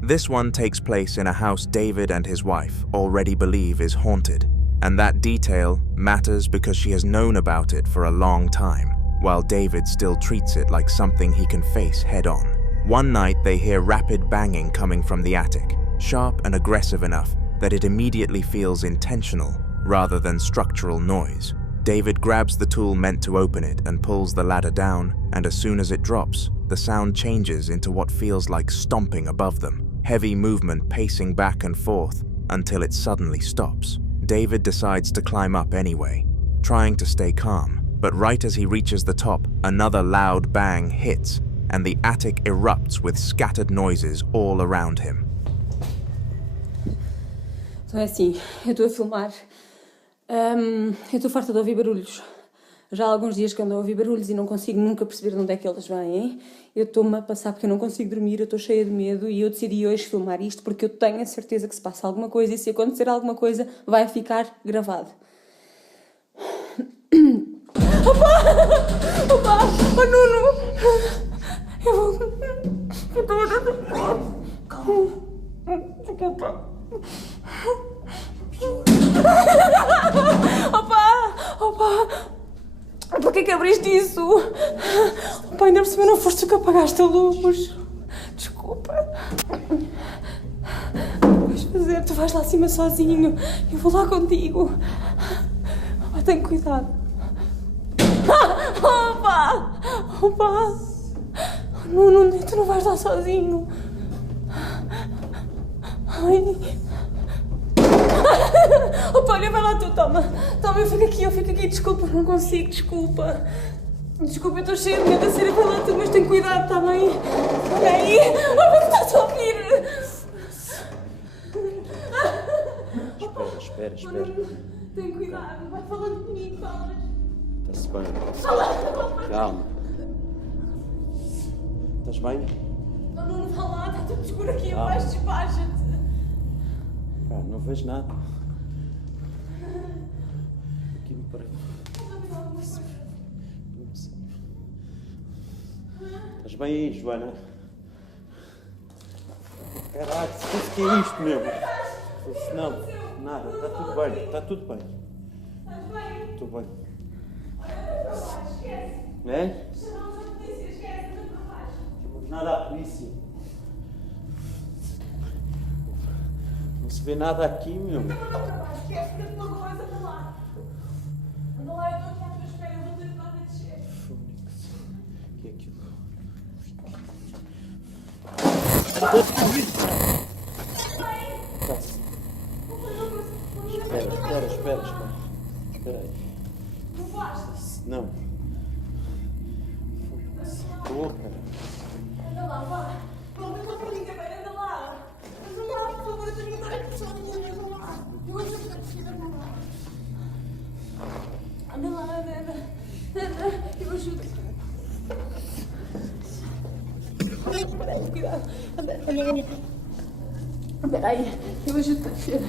This one takes place in a house David and his wife already believe is haunted, and that detail matters because she has known about it for a long time, while David still treats it like something he can face head-on. One night they hear rapid banging coming from the attic, sharp and aggressive enough that it immediately feels intentional rather than structural noise. David grabs the tool meant to open it and pulls the ladder down, and as soon as it drops, the sound changes into what feels like stomping above them, heavy movement pacing back and forth until it suddenly stops. David decides to climb up anyway, trying to stay calm, but right as he reaches the top, another loud bang hits, and the attic erupts with scattered noises all around him. Então é assim, eu estou a filmar, eu estou farta de ouvir barulhos. Já há alguns dias que ando a ouvir barulhos e não consigo nunca perceber de onde é que eles vêm. Eu estou-me a passar porque eu não consigo dormir, eu estou cheia de medo e eu decidi hoje filmar isto porque eu tenho a certeza que se passa alguma coisa e se acontecer alguma coisa vai ficar gravado. Opa! Oh Nuno! Eu estou a... Calma. Opa! Por que abriste isso? Opa, ainda por cima não foste tu que apagaste a luz. Desculpa. Vais fazer, tu vais lá acima sozinho. Eu vou lá contigo. Opa, tenha cuidado. Opa! Não, tu não vais lá sozinho. Ai. Opa, olha, vai lá tu, toma, eu fico aqui, desculpa, não consigo, desculpa, eu estou cheia de medo a sério, vai lá tu, mas tem cuidado, tá bem? Olha aí, opa, que estás a ouvir? Espera. Tem cuidado, vai falando comigo, falas. Está-se bem. Calma. Estás bem? Não vá lá, está tudo escuro aqui abaixo, despacha-te. Não vejo nada. Aqui me parece. Estás bem aí, Joana? Caralho, o que é isto, meu? Não, nada, está tudo bem. Estás bem? Estou bem. É? Chamamos a polícia, esquece, não chamamos nada à polícia. Não se vê nada aqui, meu. Esquece, fica-te uma coisa, anda lá. Anda lá, eu estou aqui à tua espera, eu vou ter que a descer. O que é aquilo? Espera aí. Não faz? Não. Estou, cara. Anda lá, vá. Não estou por ninguém, anda lá. Anda lá, por favor, eu tenho que dar a pessoa de mim, anda lá. Eu acho que eu anda lá. Anda lá, anda. Eu ajudo. Cuidado. Anda. Espera aí, eu ajudo a descer.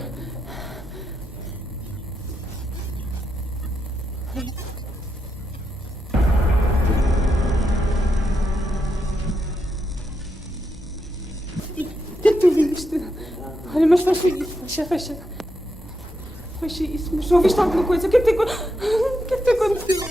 O que é que tu viste? Olha, mas fecha isso, fecha. Fecha isso, mas não viste alguma coisa? O que é que te aconteceu?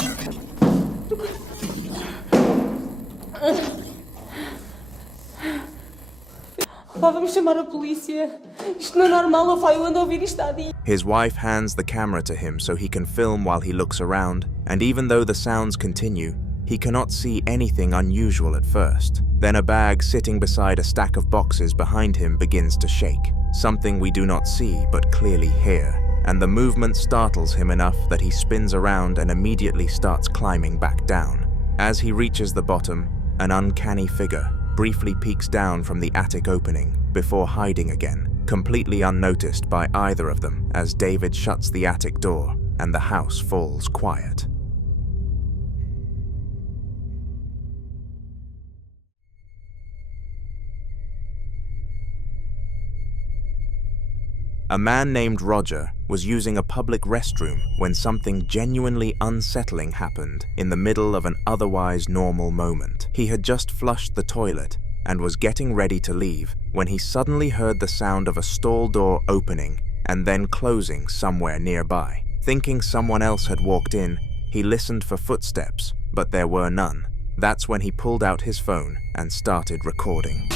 Pá, vamos chamar a polícia. Isto não é normal, ou vai, eu ando a ouvir isto há dias. His wife hands the camera to him so he can film while he looks around, and even though the sounds continue, he cannot see anything unusual at first. Then a bag sitting beside a stack of boxes behind him begins to shake, something we do not see but clearly hear, and the movement startles him enough that he spins around and immediately starts climbing back down. As he reaches the bottom, an uncanny figure briefly peeks down from the attic opening before hiding again, completely unnoticed by either of them as David shuts the attic door and the house falls quiet. A man named Roger was using a public restroom when something genuinely unsettling happened in the middle of an otherwise normal moment. He had just flushed the toilet and was getting ready to leave when he suddenly heard the sound of a stall door opening and then closing somewhere nearby. Thinking someone else had walked in, he listened for footsteps, but there were none. That's when he pulled out his phone and started recording.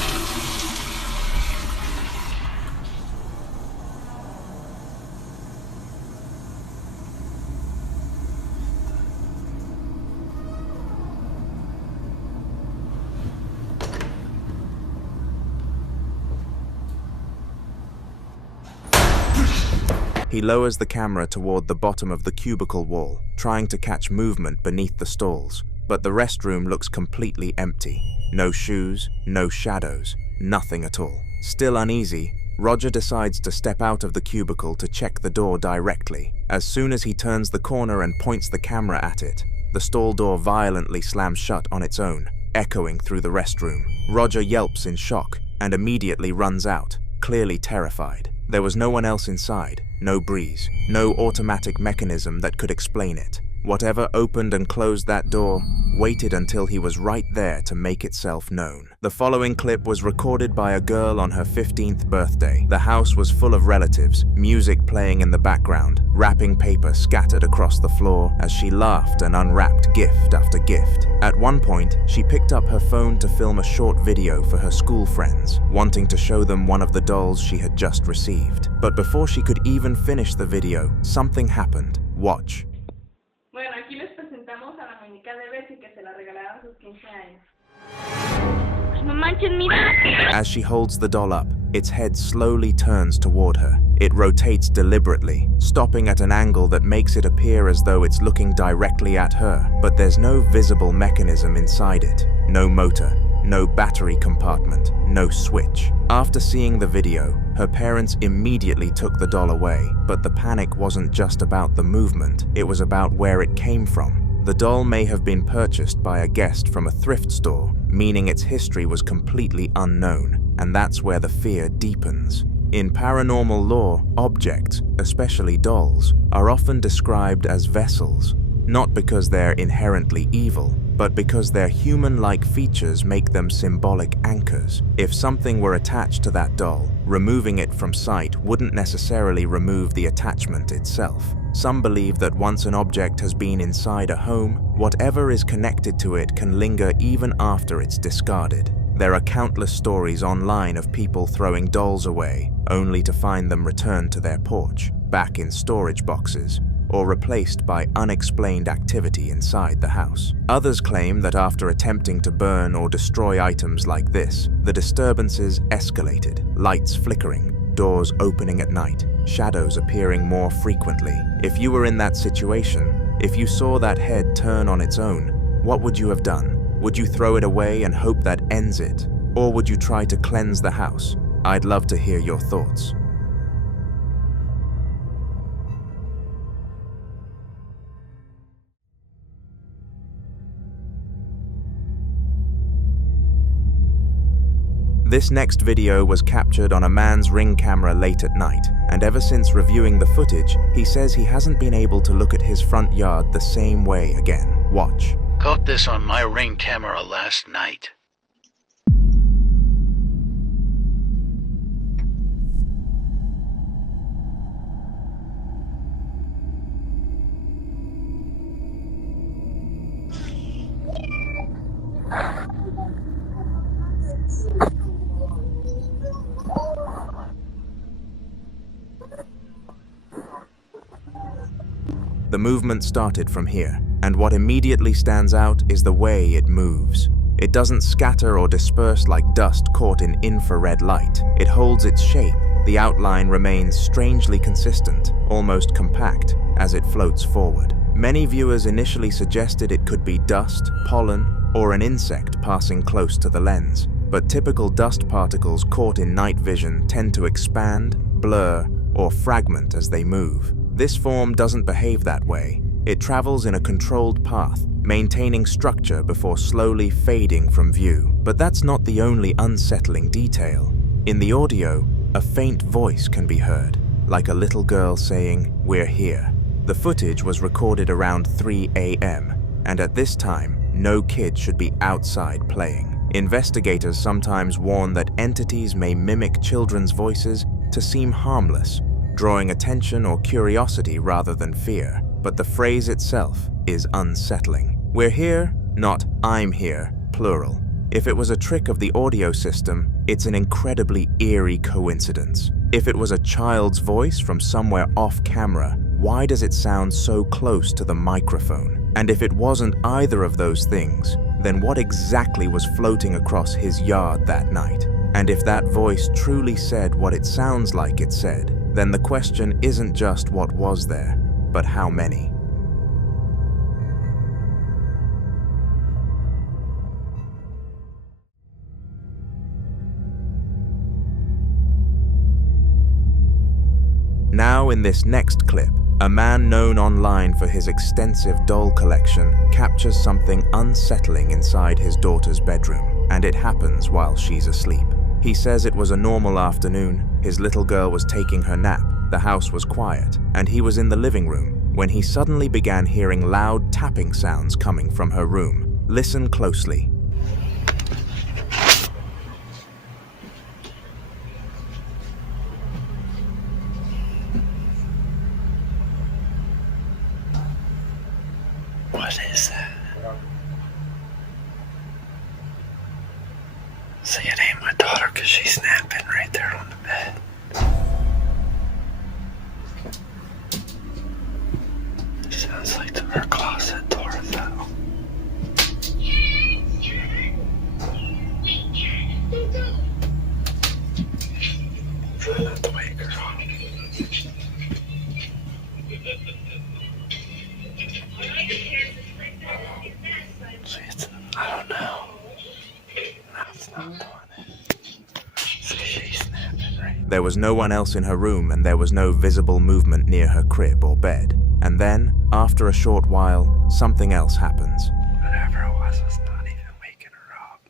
He lowers the camera toward the bottom of the cubicle wall, trying to catch movement beneath the stalls, but the restroom looks completely empty. No shoes, no shadows, nothing at all. Still uneasy, Roger decides to step out of the cubicle to check the door directly. As soon as he turns the corner and points the camera at it, the stall door violently slams shut on its own, echoing through the restroom. Roger yelps in shock and immediately runs out, clearly terrified. There was no one else inside, no breeze, no automatic mechanism that could explain it. Whatever opened and closed that door waited until he was right there to make itself known. The following clip was recorded by a girl on her 15th birthday. The house was full of relatives, music playing in the background, wrapping paper scattered across the floor as she laughed and unwrapped gift after gift. At one point, she picked up her phone to film a short video for her school friends, wanting to show them one of the dolls she had just received. But before she could even finish the video, something happened. Watch. Bueno, aquí les presentamos a la muñeca de Bessie que se la regalaron a sus 15 años. No manchen, mira. As she holds the doll up, its head slowly turns toward her. It rotates deliberately, stopping at an angle that makes it appear as though it's looking directly at her, but there's no visible mechanism inside it. No motor, no battery compartment, no switch. After seeing the video, her parents immediately took the doll away, but the panic wasn't just about the movement, it was about where it came from. The doll may have been purchased by a guest from a thrift store, meaning its history was completely unknown, and that's where the fear deepens. In paranormal lore, objects, especially dolls, are often described as vessels, not because they're inherently evil, but because their human-like features make them symbolic anchors. If something were attached to that doll, removing it from sight wouldn't necessarily remove the attachment itself. Some believe that once an object has been inside a home, whatever is connected to it can linger even after it's discarded. There are countless stories online of people throwing dolls away, only to find them returned to their porch, back in storage boxes, or replaced by unexplained activity inside the house. Others claim that after attempting to burn or destroy items like this, the disturbances escalated, lights flickering, doors opening at night, shadows appearing more frequently. If you were in that situation, if you saw that head turn on its own, what would you have done? Would you throw it away and hope that ends it? Or would you try to cleanse the house? I'd love to hear your thoughts. This next video was captured on a man's Ring camera late at night, and ever since reviewing the footage, he says he hasn't been able to look at his front yard the same way again. Watch. Caught this on my Ring camera last night. The movement started from here, and what immediately stands out is the way it moves. It doesn't scatter or disperse like dust caught in infrared light. It holds its shape. The outline remains strangely consistent, almost compact, as it floats forward. Many viewers initially suggested it could be dust, pollen, or an insect passing close to the lens, but typical dust particles caught in night vision tend to expand, blur, or fragment as they move. This form doesn't behave that way. It travels in a controlled path, maintaining structure before slowly fading from view. But that's not the only unsettling detail. In the audio, a faint voice can be heard, like a little girl saying, "We're here." The footage was recorded around 3 a.m., and at this time, no kid should be outside playing. Investigators sometimes warn that entities may mimic children's voices to seem harmless, drawing attention or curiosity rather than fear. But the phrase itself is unsettling. We're here, not I'm here, plural. If it was a trick of the audio system, it's an incredibly eerie coincidence. If it was a child's voice from somewhere off camera, why does it sound so close to the microphone? And if it wasn't either of those things, then what exactly was floating across his yard that night? And if that voice truly said what it sounds like it said, then the question isn't just what was there, but how many? Now in this next clip, a man known online for his extensive doll collection captures something unsettling inside his daughter's bedroom, and it happens while she's asleep. He says it was a normal afternoon, his little girl was taking her nap, the house was quiet, and he was in the living room when he suddenly began hearing loud tapping sounds coming from her room. Listen closely. What is that? See, it ain't my daughter because she's napping right there on the bed. It sounds like her closet door fell. Try not to wake her up. I don't know. No, it's not doing it. See, she's snapping right. There was no one else in her room, and there was no visible movement near her crib or bed. And then, after a short while, something else happens. Whatever it was not even waking her up.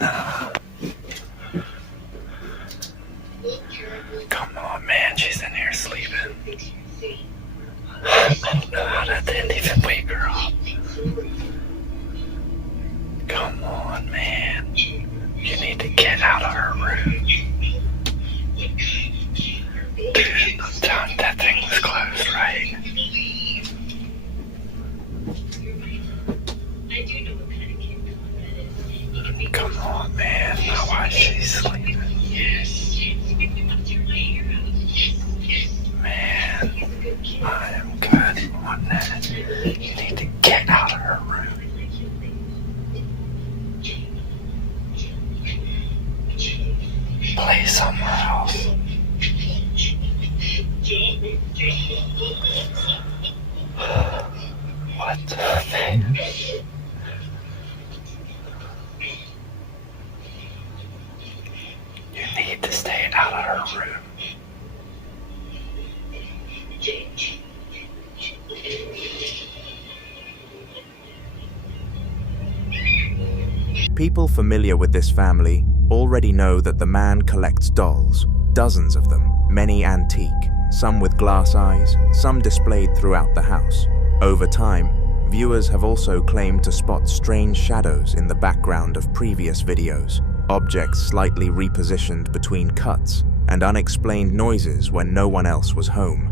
Nah. Come on, man, she's in here sleeping. I don't know how that didn't even wake her up. Come on, man. You need to get out of her room. Dude, I'm telling you, that thing was closed, right? Come on, man. Now why is she sleeping? Man, I am good on that. You need to get out of her room. Play somewhere else. What the man? You need to stay out of her room. People familiar with this family already know that the man collects dolls, dozens of them, many antique, some with glass eyes, some displayed throughout the house. Over time, viewers have also claimed to spot strange shadows in the background of previous videos, objects slightly repositioned between cuts, and unexplained noises when no one else was home.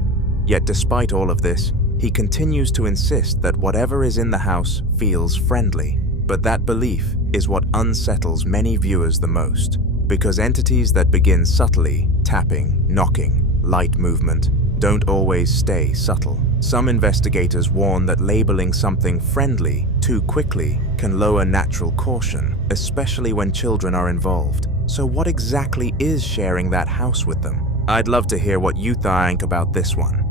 Yet despite all of this, he continues to insist that whatever is in the house feels friendly. But that belief is what unsettles many viewers the most, because entities that begin subtly, tapping, knocking, light movement, don't always stay subtle. Some investigators warn that labeling something friendly too quickly can lower natural caution, especially when children are involved. So what exactly is sharing that house with them? I'd love to hear what you think about this one.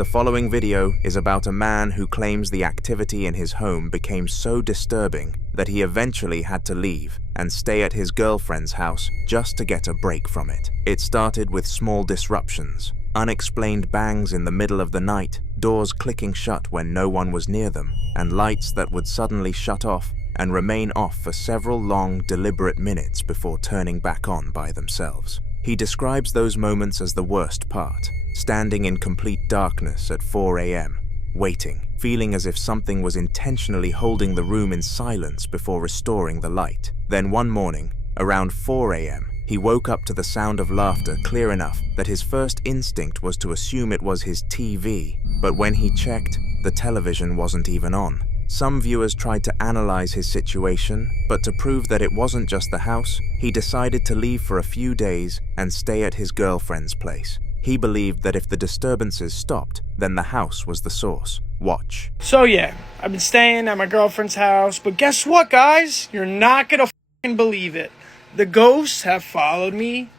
The following video is about a man who claims the activity in his home became so disturbing that he eventually had to leave and stay at his girlfriend's house just to get a break from it. It started with small disruptions, unexplained bangs in the middle of the night, doors clicking shut when no one was near them, and lights that would suddenly shut off and remain off for several long, deliberate minutes before turning back on by themselves. He describes those moments as the worst part, standing in complete darkness at 4 a.m., waiting, feeling as if something was intentionally holding the room in silence before restoring the light. Then one morning, around 4 a.m., he woke up to the sound of laughter clear enough that his first instinct was to assume it was his TV, but when he checked, the television wasn't even on. Some viewers tried to analyze his situation, but to prove that it wasn't just the house, he decided to leave for a few days and stay at his girlfriend's place. He believed that if the disturbances stopped, then the house was the source. Watch. So yeah, I've been staying at my girlfriend's house, but guess what, guys? You're not gonna fucking believe it. The ghosts have followed me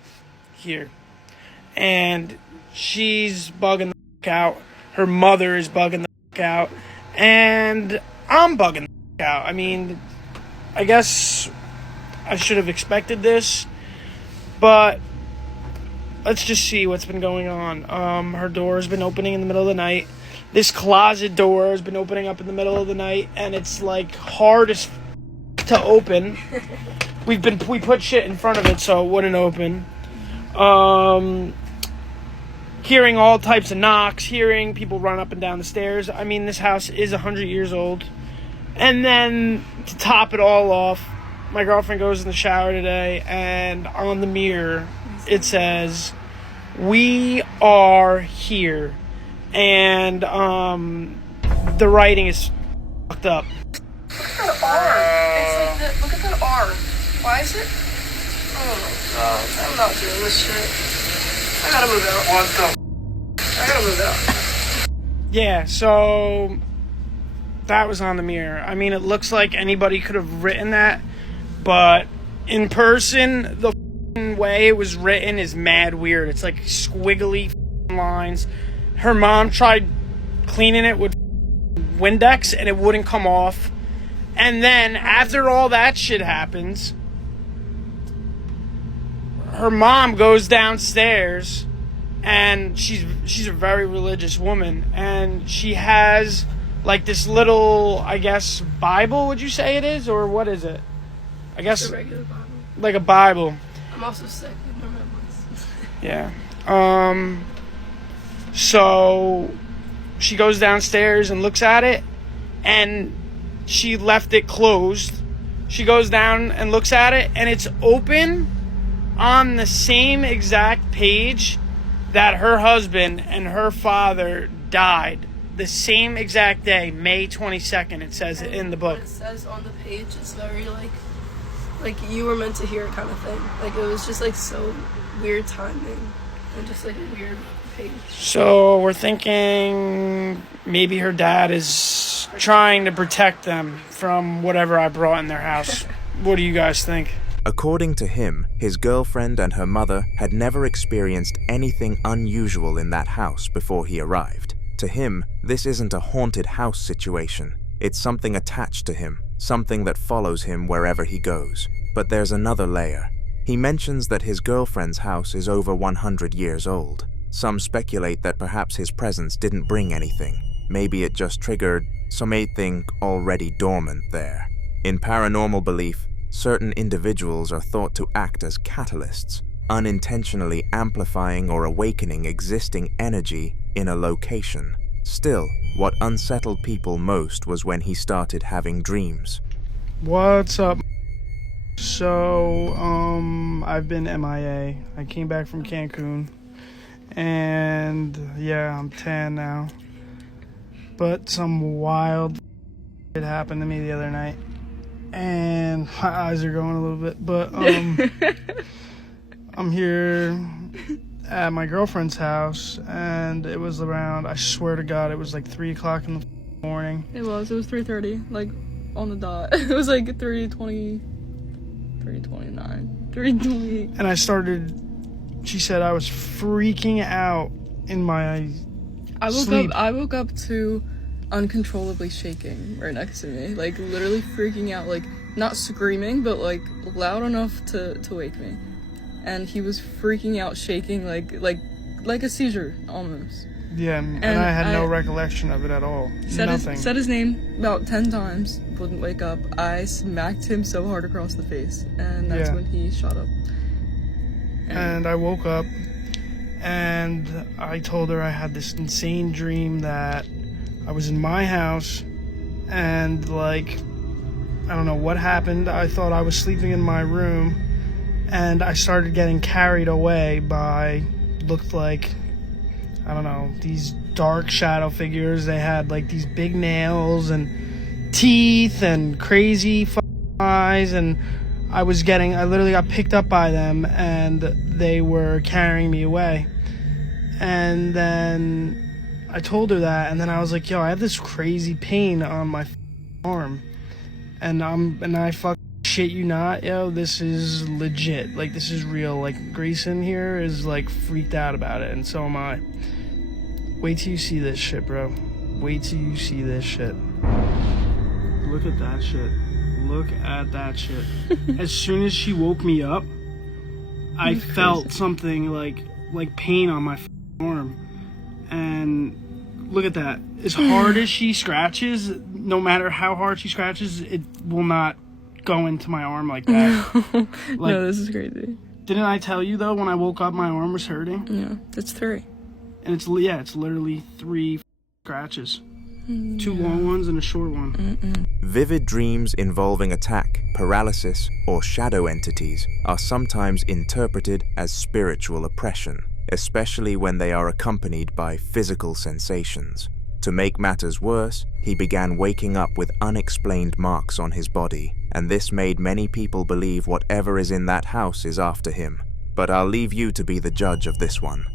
here. And she's bugging the fuck out. Her mother is bugging the fuck out. And I'm bugging the fuck out. I mean, I guess I should have expected this, but let's just see what's been going on. Her door has been opening in the middle of the night. This closet door has been opening up in the middle of the night, and it's like hard as to open. We put shit in front of it so it wouldn't open. Hearing all types of knocks, hearing people run up and down the stairs. I mean, this house is 100 years old. And then, to top it all off, my girlfriend goes in the shower today, and on the mirror, it says, "We are here." And, the writing is fucked up. Look at that R. It's like look at that R. Why is it? Oh my god, I'm not doing this shit. I gotta move out. What the? I gotta move out. Yeah, so that was on the mirror. I mean, it looks like anybody could have written that, but in person, the way it was written is mad weird. It's like squiggly lines. Her mom tried cleaning it with Windex and it wouldn't come off. And then after all that shit happens, her mom goes downstairs, and she's a very religious woman, and she has like this little, I guess, Bible, would you say it is, or what is it? I guess it's a regular Bible. Like a Bible. I'm also sick. I don't have Yeah. So she goes downstairs and looks at it, and she left it closed. She goes down and looks at it, and it's open on the same exact page that her husband and her father died. The same exact day, May 22nd, it says it in the book. What it says on the page is very like you were meant to hear it kind of thing. Like it was just like so weird timing and just like a weird page. So we're thinking maybe her dad is trying to protect them from whatever I brought in their house. What do you guys think? According to him, his girlfriend and her mother had never experienced anything unusual in that house before he arrived. To him, this isn't a haunted house situation. It's something attached to him, something that follows him wherever he goes. But there's another layer. He mentions that his girlfriend's house is over 100 years old. Some speculate that perhaps his presence didn't bring anything. Maybe it just triggered something already dormant there. In paranormal belief, certain individuals are thought to act as catalysts, unintentionally amplifying or awakening existing energy in a location. Still, what unsettled people most was when he started having dreams. What's up? So, I've been MIA. I came back from Cancun, and yeah, I'm tan now. But some wild shit happened to me the other night. And my eyes are going a little bit, but I'm here at my girlfriend's house, and it was around, I swear to God, it was like 3 o'clock in the morning. It was 3:30, like on the dot. It was like 3:20, 3:29, 3:20. And she said I was freaking out in my I woke up to uncontrollably shaking right next to me, like literally freaking out, like not screaming, but like loud enough to wake me. And he was freaking out, shaking like a seizure almost. Yeah, and I had no recollection of it at all. Nothing. Said his name about 10 times, wouldn't wake up. I smacked him so hard across the face, and that's when he shot up. And I woke up, and I told her I had this insane dream that I was in my house, and like, I don't know what happened. I thought I was sleeping in my room, and I started getting carried away by, looked like, I don't know, these dark shadow figures. They had like these big nails and teeth and crazy eyes, and I literally got picked up by them, and they were carrying me away. And then I told her that, and then I was like, yo, I have this crazy pain on my arm, and I shit you not, yo, this is legit, like this is real. Like Grayson here is like freaked out about it, and so am I. Wait till you see this shit, bro. Wait till you see this shit. Look at that shit. Look at that shit. As soon as she woke me up, I felt something like pain on my arm. And look at that. As hard as she scratches, no matter how hard she scratches, it will not go into my arm like that. No, this is crazy. Didn't I tell you though, when I woke up my arm was hurting? Yeah, that's 3. And it's literally 3 scratches. 2 long ones and a short one. Vivid dreams involving attack, paralysis, or shadow entities are sometimes interpreted as spiritual oppression, especially when they are accompanied by physical sensations. To make matters worse, he began waking up with unexplained marks on his body, and this made many people believe whatever is in that house is after him. But I'll leave you to be the judge of this one.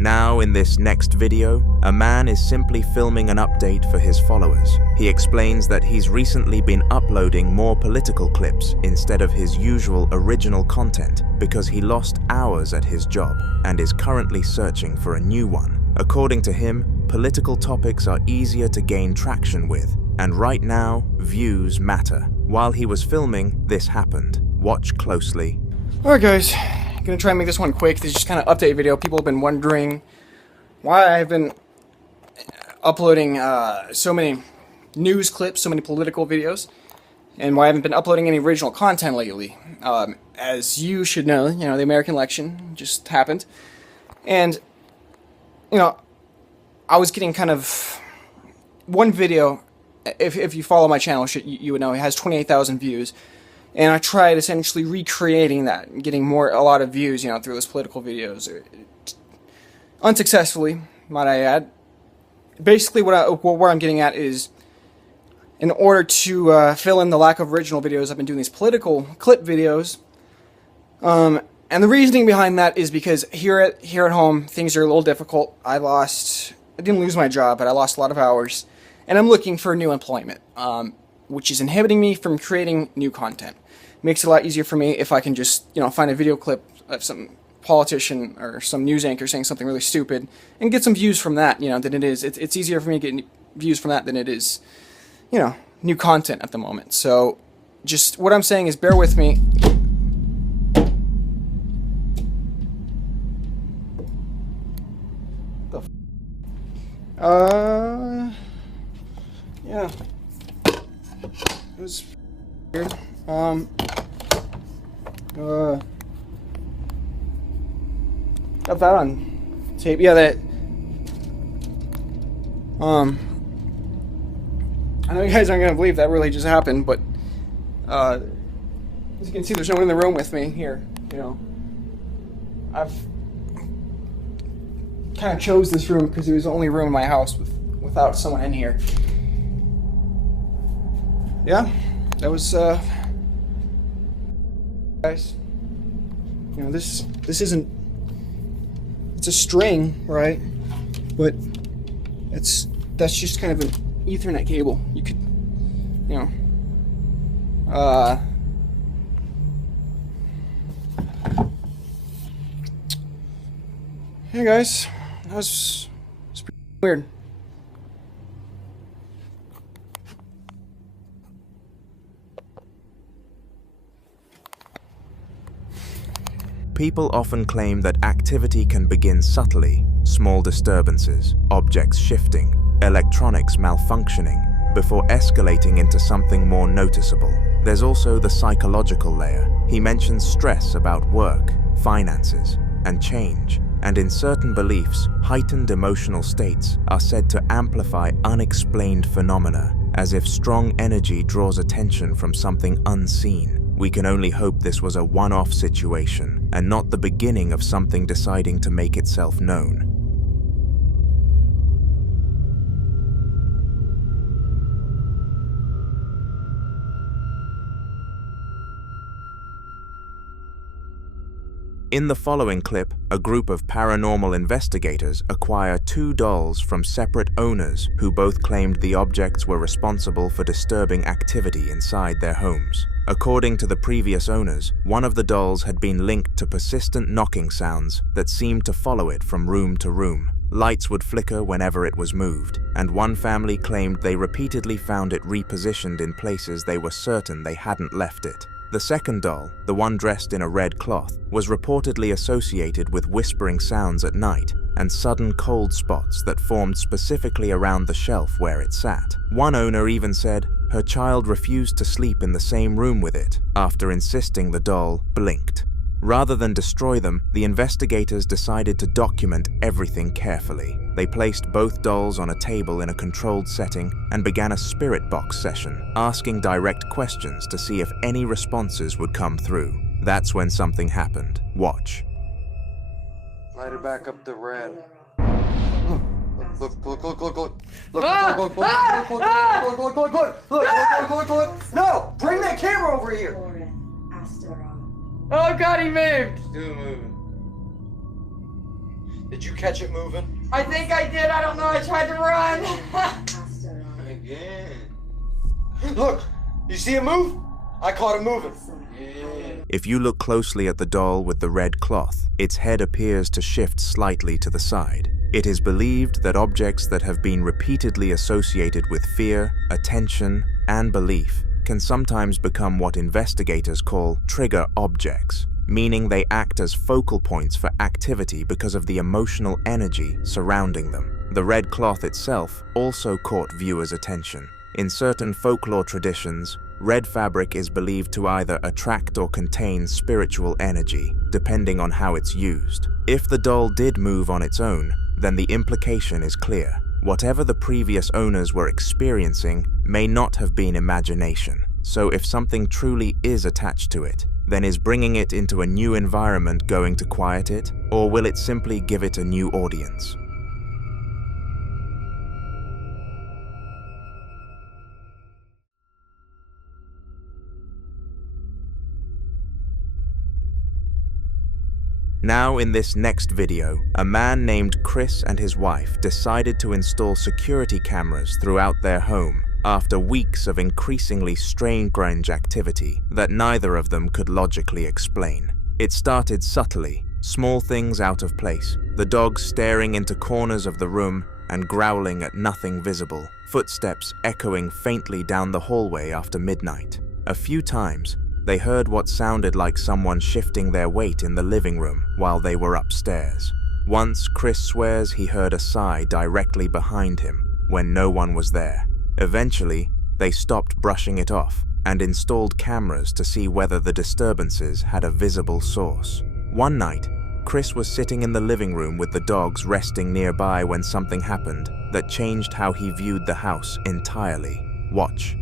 Now, in this next video, a man is simply filming an update for his followers. He explains that he's recently been uploading more political clips instead of his usual original content because he lost hours at his job and is currently searching for a new one. According to him, political topics are easier to gain traction with, and right now, views matter. While he was filming, this happened. Watch closely. Alright guys, I'm gonna try and make this one quick. This is just kind of update video. People have been wondering why I've been uploading so many news clips, so many political videos, and why I haven't been uploading any original content lately. As you should know, the American election just happened, and I was getting kind of one video. If you follow my channel, you would know it has 28,000 views. And I tried essentially recreating that, and getting a lot of views, through those political videos. Unsuccessfully, might I add. Basically, where I'm getting at is, in order to fill in the lack of original videos, I've been doing these political clip videos. And the reasoning behind that is because here at home, things are a little difficult. I didn't lose my job, but I lost a lot of hours. And I'm looking for new employment, which is inhibiting me from creating new content. Makes it a lot easier for me if I can just, find a video clip of some politician or some news anchor saying something really stupid and get some views from that, than it is. It's easier for me to get views from that than it is, new content at the moment. So, just what I'm saying is bear with me. Yeah. It was weird. Got that on tape. Yeah, that. I know you guys aren't gonna believe that really just happened, but as you can see, there's no one in the room with me here. I've kind of chose this room because it was the only room in my house without someone in here. Yeah, that was guys. This isn't. It's a string, right? But that's just kind of an Ethernet cable. You could you know, hey guys, that's pretty weird. People often claim that activity can begin subtly, small disturbances, objects shifting, electronics malfunctioning, before escalating into something more noticeable. There's also the psychological layer. He mentions stress about work, finances, and change. And in certain beliefs, heightened emotional states are said to amplify unexplained phenomena, as if strong energy draws attention from something unseen. We can only hope this was a one-off situation, and not the beginning of something deciding to make itself known. In the following clip, a group of paranormal investigators acquire 2 dolls from separate owners who both claimed the objects were responsible for disturbing activity inside their homes. According to the previous owners, one of the dolls had been linked to persistent knocking sounds that seemed to follow it from room to room. Lights would flicker whenever it was moved, and one family claimed they repeatedly found it repositioned in places they were certain they hadn't left it. The second doll, the one dressed in a red cloth, was reportedly associated with whispering sounds at night and sudden cold spots that formed specifically around the shelf where it sat. One owner even said her child refused to sleep in the same room with it after insisting the doll blinked. Rather than destroy them, the investigators decided to document everything carefully. They placed both dolls on a table in a controlled setting and began a spirit box session, asking direct questions to see if any responses would come through. That's when something happened. Watch. Light it back up to red. Look. Look. No! Bring that camera over here! Oh god, he moved! Still moving. Did you catch it moving? I think I did, I don't know, I tried to run! Again. Look! You see it move? I caught it moving. Yeah. If you look closely at the doll with the red cloth, its head appears to shift slightly to the side. It is believed that objects that have been repeatedly associated with fear, attention, and belief can sometimes become what investigators call trigger objects, meaning they act as focal points for activity because of the emotional energy surrounding them. The red cloth itself also caught viewers' attention. In certain folklore traditions, red fabric is believed to either attract or contain spiritual energy, depending on how it's used. If the doll did move on its own, then the implication is clear. Whatever the previous owners were experiencing may not have been imagination. So if something truly is attached to it, then is bringing it into a new environment going to quiet it, or will it simply give it a new audience? Now in this next video, a man named Chris and his wife decided to install security cameras throughout their home after weeks of increasingly strange activity that neither of them could logically explain. It started subtly, small things out of place, the dog staring into corners of the room and growling at nothing visible, footsteps echoing faintly down the hallway after midnight. A few times, they heard what sounded like someone shifting their weight in the living room while they were upstairs. Once, Chris swears he heard a sigh directly behind him when no one was there. Eventually, they stopped brushing it off and installed cameras to see whether the disturbances had a visible source. One night, Chris was sitting in the living room with the dogs resting nearby when something happened that changed how he viewed the house entirely. Watch.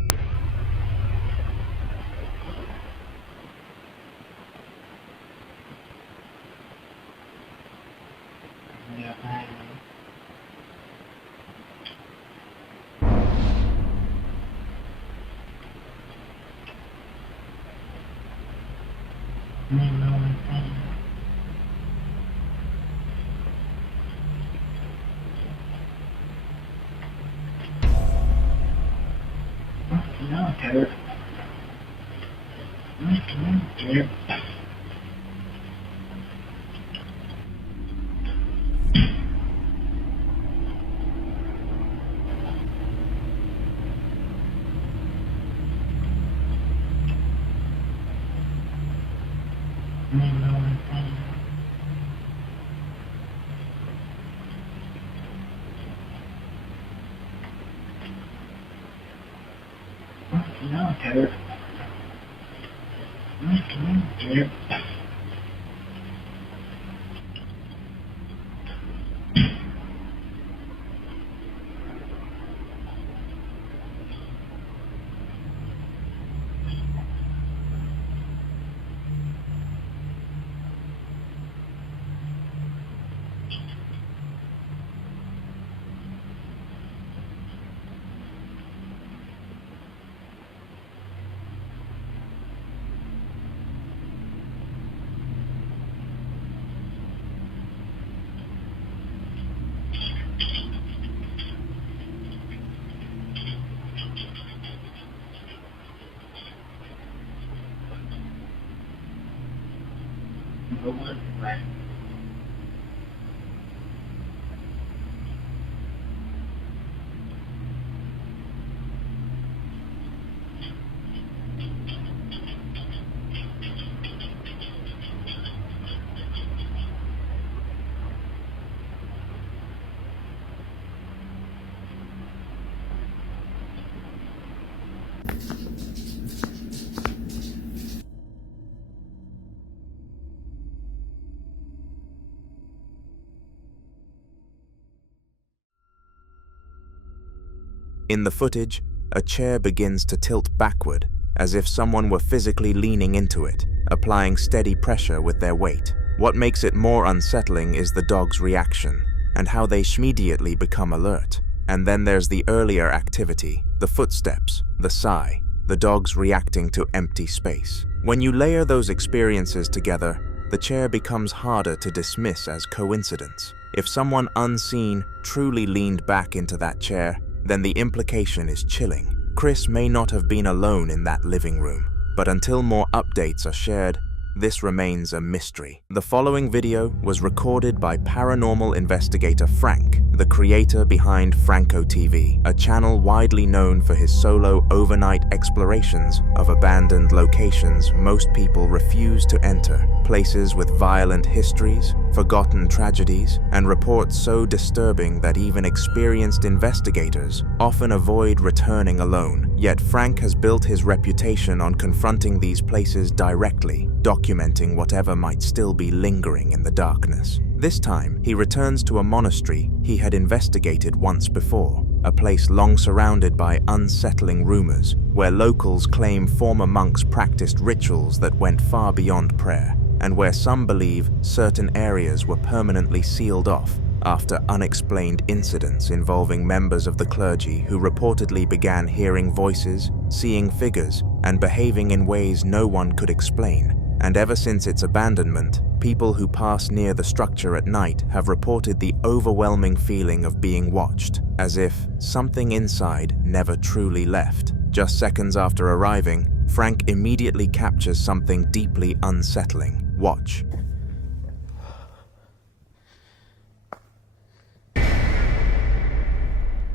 In the footage, a chair begins to tilt backward, as if someone were physically leaning into it, applying steady pressure with their weight. What makes it more unsettling is the dog's reaction, and how they immediately become alert. And then there's the earlier activity, the footsteps, the sigh, the dog's reacting to empty space. When you layer those experiences together, the chair becomes harder to dismiss as coincidence. If someone unseen truly leaned back into that chair, then the implication is chilling. Chris may not have been alone in that living room, but until more updates are shared, this remains a mystery. The following video was recorded by paranormal investigator Frank, the creator behind Franco TV, a channel widely known for his solo overnight explorations of abandoned locations most people refuse to enter, places with violent histories, forgotten tragedies, and reports so disturbing that even experienced investigators often avoid returning alone. Yet Frank has built his reputation on confronting these places directly, documenting whatever might still be lingering in the darkness. This time, he returns to a monastery he had investigated once before, a place long surrounded by unsettling rumors, where locals claim former monks practiced rituals that went far beyond prayer, and where some believe certain areas were permanently sealed off after unexplained incidents involving members of the clergy who reportedly began hearing voices, seeing figures, and behaving in ways no one could explain. And ever since its abandonment, people who pass near the structure at night have reported the overwhelming feeling of being watched, as if something inside never truly left. Just seconds after arriving, Frank immediately captures something deeply unsettling. Watch.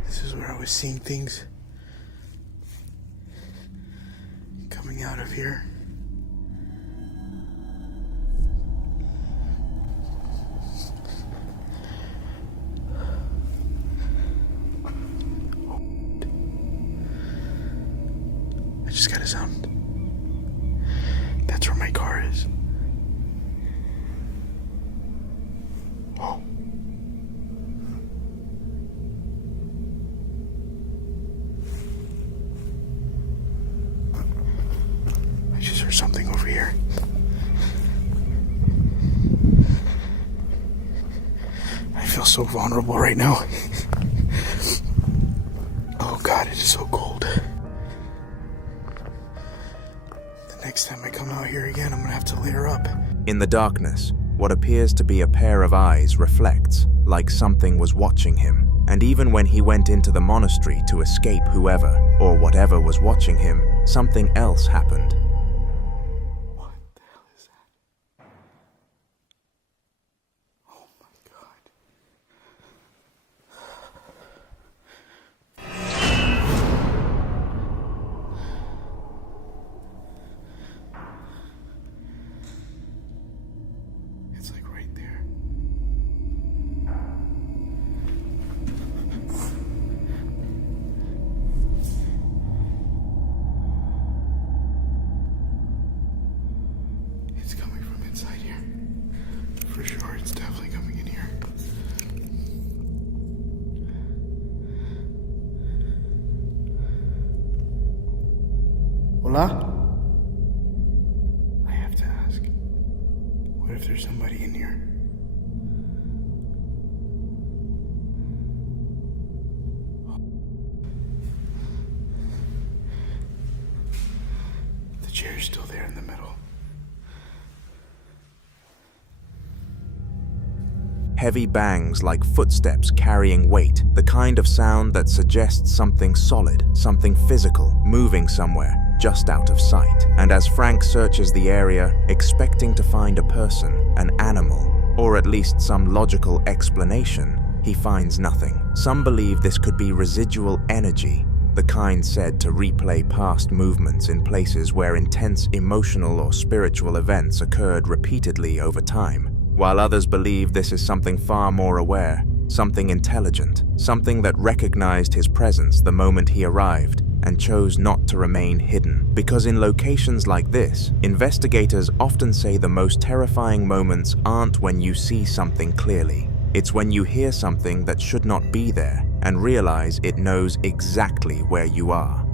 This is where I was seeing things coming out of here. I just got a sound. That's where my car is. Oh. I just heard something over here. I feel so vulnerable right now. Oh God, it is so cold. Next time I come out here again, I'm gonna have to layer up. In the darkness, what appears to be a pair of eyes reflects, like something was watching him. And even when he went into the monastery to escape whoever or whatever was watching him, something else happened. What if there's somebody in here? The chair's still there in the middle. Heavy bangs like footsteps carrying weight, the kind of sound that suggests something solid, something physical, moving somewhere, just out of sight. And as Frank searches the area, expecting to find a person, an animal, or at least some logical explanation, he finds nothing. Some believe this could be residual energy, the kind said to replay past movements in places where intense emotional or spiritual events occurred repeatedly over time, while others believe this is something far more aware, something intelligent, something that recognized his presence the moment he arrived and chose not to remain hidden. Because in locations like this, investigators often say the most terrifying moments aren't when you see something clearly. It's when you hear something that should not be there and realize it knows exactly where you are.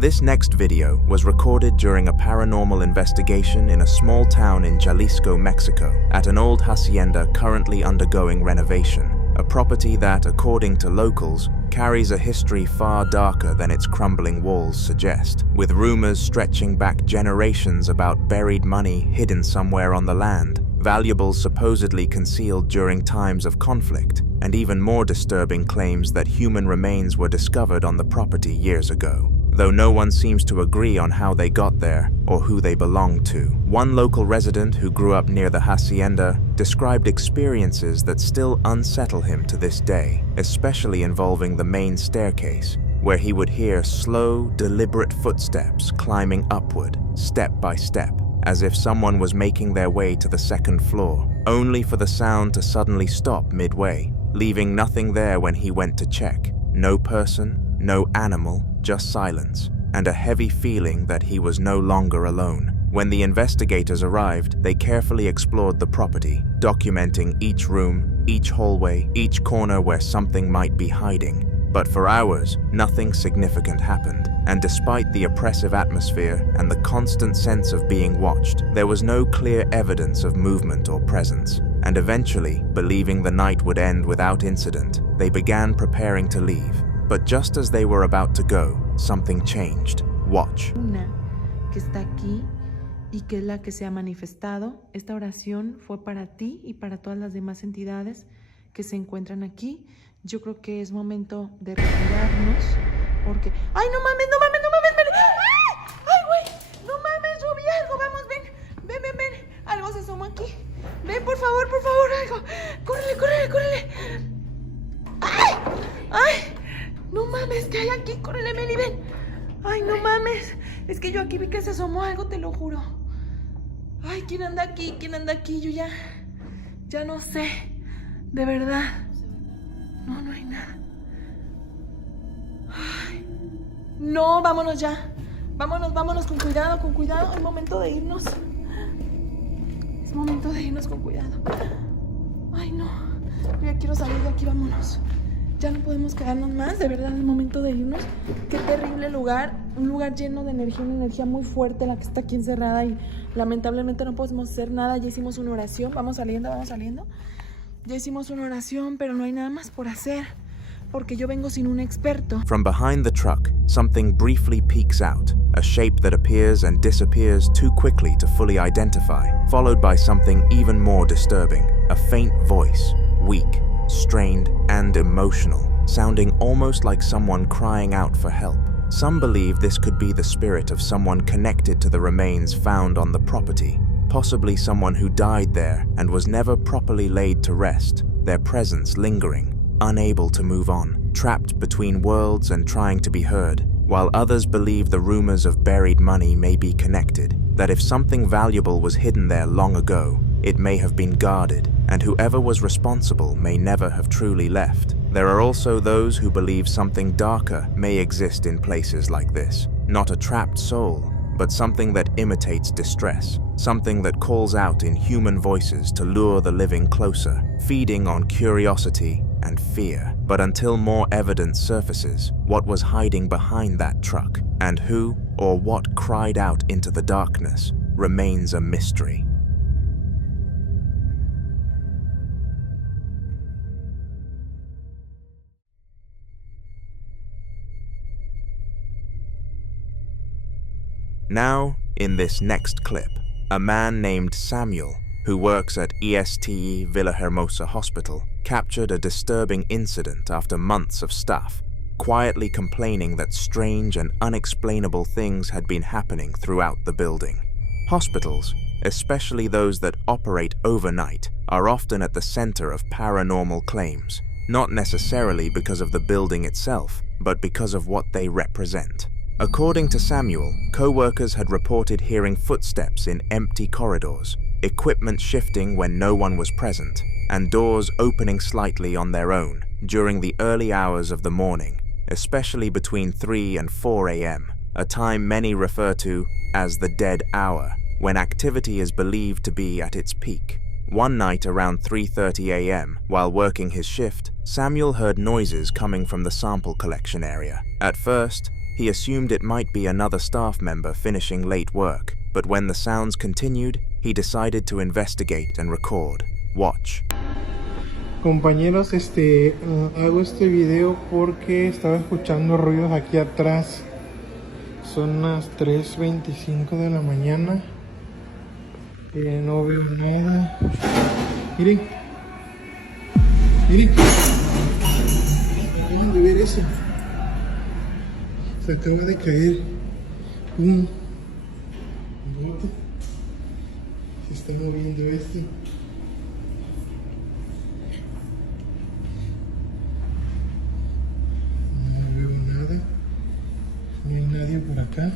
This next video was recorded during a paranormal investigation in a small town in Jalisco, Mexico, at an old hacienda currently undergoing renovation, a property that, according to locals, carries a history far darker than its crumbling walls suggest, with rumors stretching back generations about buried money hidden somewhere on the land, valuables supposedly concealed during times of conflict, and even more disturbing claims that human remains were discovered on the property years ago, though no one seems to agree on how they got there or who they belonged to. One local resident who grew up near the hacienda described experiences that still unsettle him to this day, especially involving the main staircase, where he would hear slow, deliberate footsteps climbing upward, step by step, as if someone was making their way to the second floor, only for the sound to suddenly stop midway, leaving nothing there when he went to check. No person, no animal, just silence, and a heavy feeling that he was no longer alone. When the investigators arrived, they carefully explored the property, documenting each room, each hallway, each corner where something might be hiding. But for hours, nothing significant happened, and despite the oppressive atmosphere and the constant sense of being watched, there was no clear evidence of movement or presence. And eventually, believing the night would end without incident, they began preparing to leave. But just as they were about to go, something changed. Watch. Una que está aquí y que es la que se ha manifestado. Esta oración fue para ti y para todas las demás entidades que se encuentran aquí. Yo creo que es momento de retirarnos porque... ¡Ay, no mames, no mames, no mames! ¡Ay! ¡Ay, güey! ¡No mames! Yo vi algo, vamos, ven. Ven, ven, ven. Algo se asomó aquí. Ven, por favor, algo. Córrele, córrele, córrele. ¡Ay! ¡Ay! No mames, ¿qué hay aquí? Córrele, Meli, ven. Ay, no mames. Es que yo aquí vi que se asomó algo, te lo juro. Ay, ¿quién anda aquí? ¿Quién anda aquí? Yo ya no sé. De verdad. No, no hay nada. Ay. No, vámonos ya. Vámonos con cuidado, con cuidado. Es momento de irnos. Es momento de irnos con cuidado. Ay, no. Yo ya quiero salir de aquí, vámonos. Ya no podemos quedarnos más, de verdad es momento de irnos. Qué terrible lugar, un lugar lleno de energía, una energía muy fuerte la que está aquí encerrada y lamentablemente no podemos hacer nada. Ya hicimos una oración, vamos saliendo. Ya hicimos una oración, pero no hay nada más por hacer, porque yo vengo sin un experto. From behind the truck, something briefly peeks out, a shape that appears and disappears too quickly to fully identify, followed by something even more disturbing, a faint voice, weak, strained, and emotional, sounding almost like someone crying out for help. Some believe this could be the spirit of someone connected to the remains found on the property, possibly someone who died there and was never properly laid to rest, their presence lingering, unable to move on, trapped between worlds and trying to be heard, while others believe the rumors of buried money may be connected, that if something valuable was hidden there long ago, it may have been guarded, and whoever was responsible may never have truly left. There are also those who believe something darker may exist in places like this. Not a trapped soul, but something that imitates distress, something that calls out in human voices to lure the living closer, feeding on curiosity and fear. But until more evidence surfaces, what was hiding behind that truck, and who or what cried out into the darkness, remains a mystery. Now, in this next clip, a man named Samuel, who works at ESTE Villahermosa Hospital, captured a disturbing incident after months of staff quietly complaining that strange and unexplainable things had been happening throughout the building. Hospitals, especially those that operate overnight, are often at the center of paranormal claims, not necessarily because of the building itself, but because of what they represent. According to Samuel, co-workers had reported hearing footsteps in empty corridors, equipment shifting when no one was present, and doors opening slightly on their own during the early hours of the morning, especially between 3 and 4 a.m., a time many refer to as the dead hour, when activity is believed to be at its peak. One night around 3:30 a.m., while working his shift, Samuel heard noises coming from the sample collection area. At first, he assumed it might be another staff member finishing late work, but when the sounds continued, he decided to investigate and record. Watch. Compañeros, hago este video porque estaba escuchando ruidos aquí atrás. Son las 3:25 de la mañana. No veo nada. Miren. Miren. Acaban de ver eso. Se acaba de caer un bote. Se está moviendo este. No veo nada. No hay nadie por acá.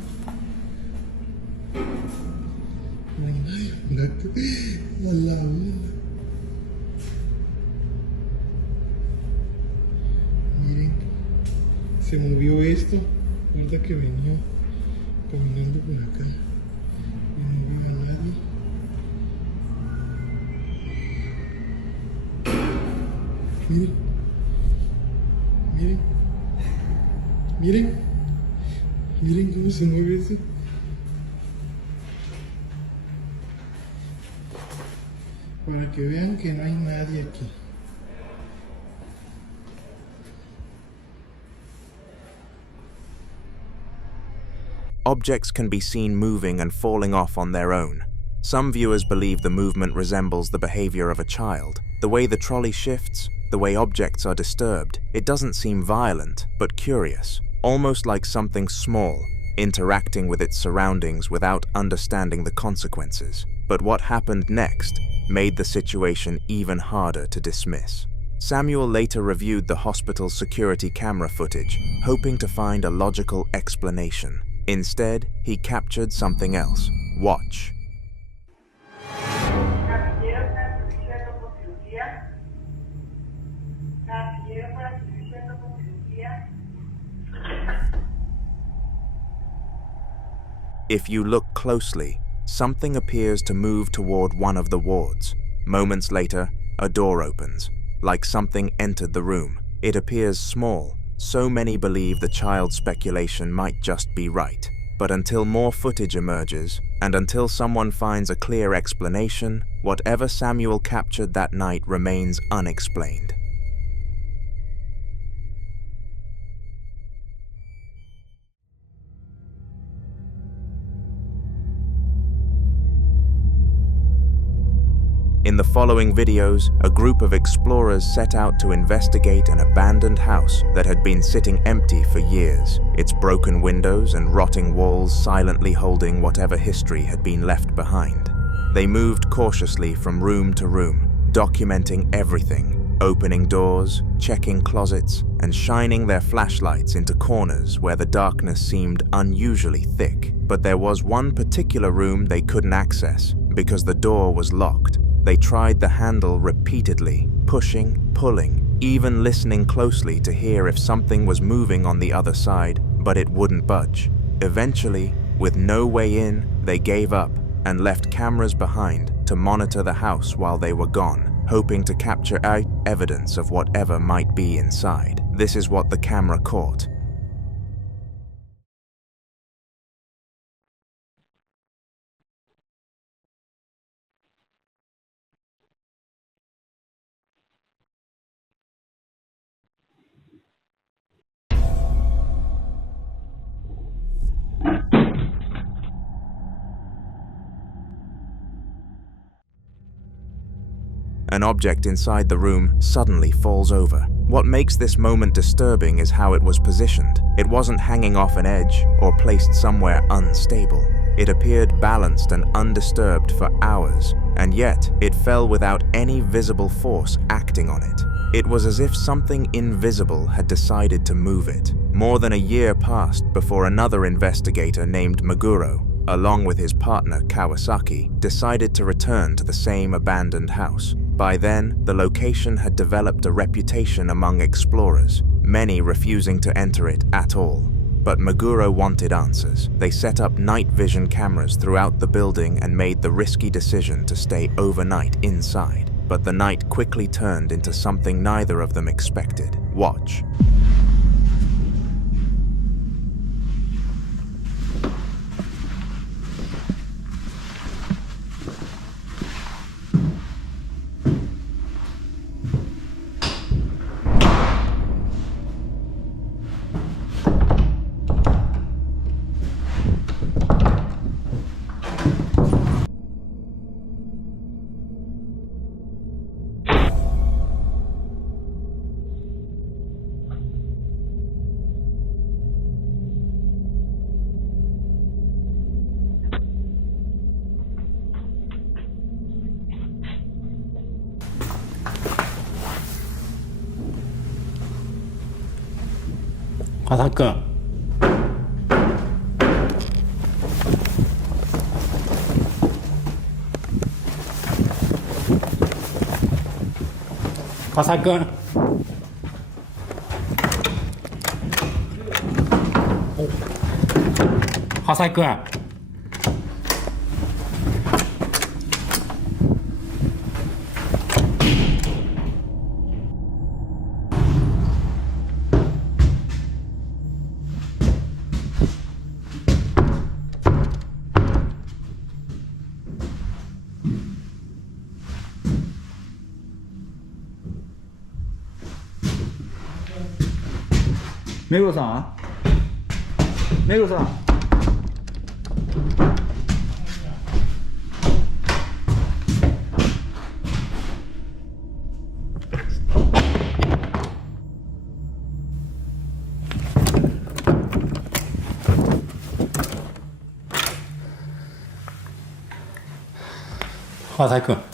No hay nadie por acá. A la una. Miren. Se movió esto. Ahorita que venía caminando por acá y no veo a nadie. Miren, miren, miren, miren cómo se mueve eso. Para que vean que no hay nadie aquí. Objects can be seen moving and falling off on their own. Some viewers believe the movement resembles the behavior of a child. The way the trolley shifts, the way objects are disturbed, it doesn't seem violent, but curious, almost like something small, interacting with its surroundings without understanding the consequences. But what happened next made the situation even harder to dismiss. Samuel later reviewed the hospital's security camera footage, hoping to find a logical explanation. Instead, he captured something else. Watch. If you look closely, something appears to move toward one of the wards. Moments later, a door opens, like something entered the room. It appears small, so many believe the child's speculation might just be right. But until more footage emerges, and until someone finds a clear explanation, whatever Samuel captured that night remains unexplained. In the following videos, a group of explorers set out to investigate an abandoned house that had been sitting empty for years, its broken windows and rotting walls silently holding whatever history had been left behind. They moved cautiously from room to room, documenting everything, opening doors, checking closets, and shining their flashlights into corners where the darkness seemed unusually thick. But there was one particular room they couldn't access because the door was locked. They tried the handle repeatedly, pushing, pulling, even listening closely to hear if something was moving on the other side, but it wouldn't budge. Eventually, with no way in, they gave up and left cameras behind to monitor the house while they were gone, hoping to capture evidence of whatever might be inside. This is what the camera caught. An object inside the room suddenly falls over. What makes this moment disturbing is how it was positioned. It wasn't hanging off an edge or placed somewhere unstable. It appeared balanced and undisturbed for hours, and yet it fell without any visible force acting on it. It was as if something invisible had decided to move it. More than a year passed before another investigator named Meguro, along with his partner Kawasaki, decided to return to the same abandoned house. By then, the location had developed a reputation among explorers, many refusing to enter it at all. But Meguro wanted answers. They set up night vision cameras throughout the building and made the risky decision to stay overnight inside. But the night quickly turned into something neither of them expected. Watch. Attaque. Attaque. Attaque. 目黒さん目黒さん川崎君。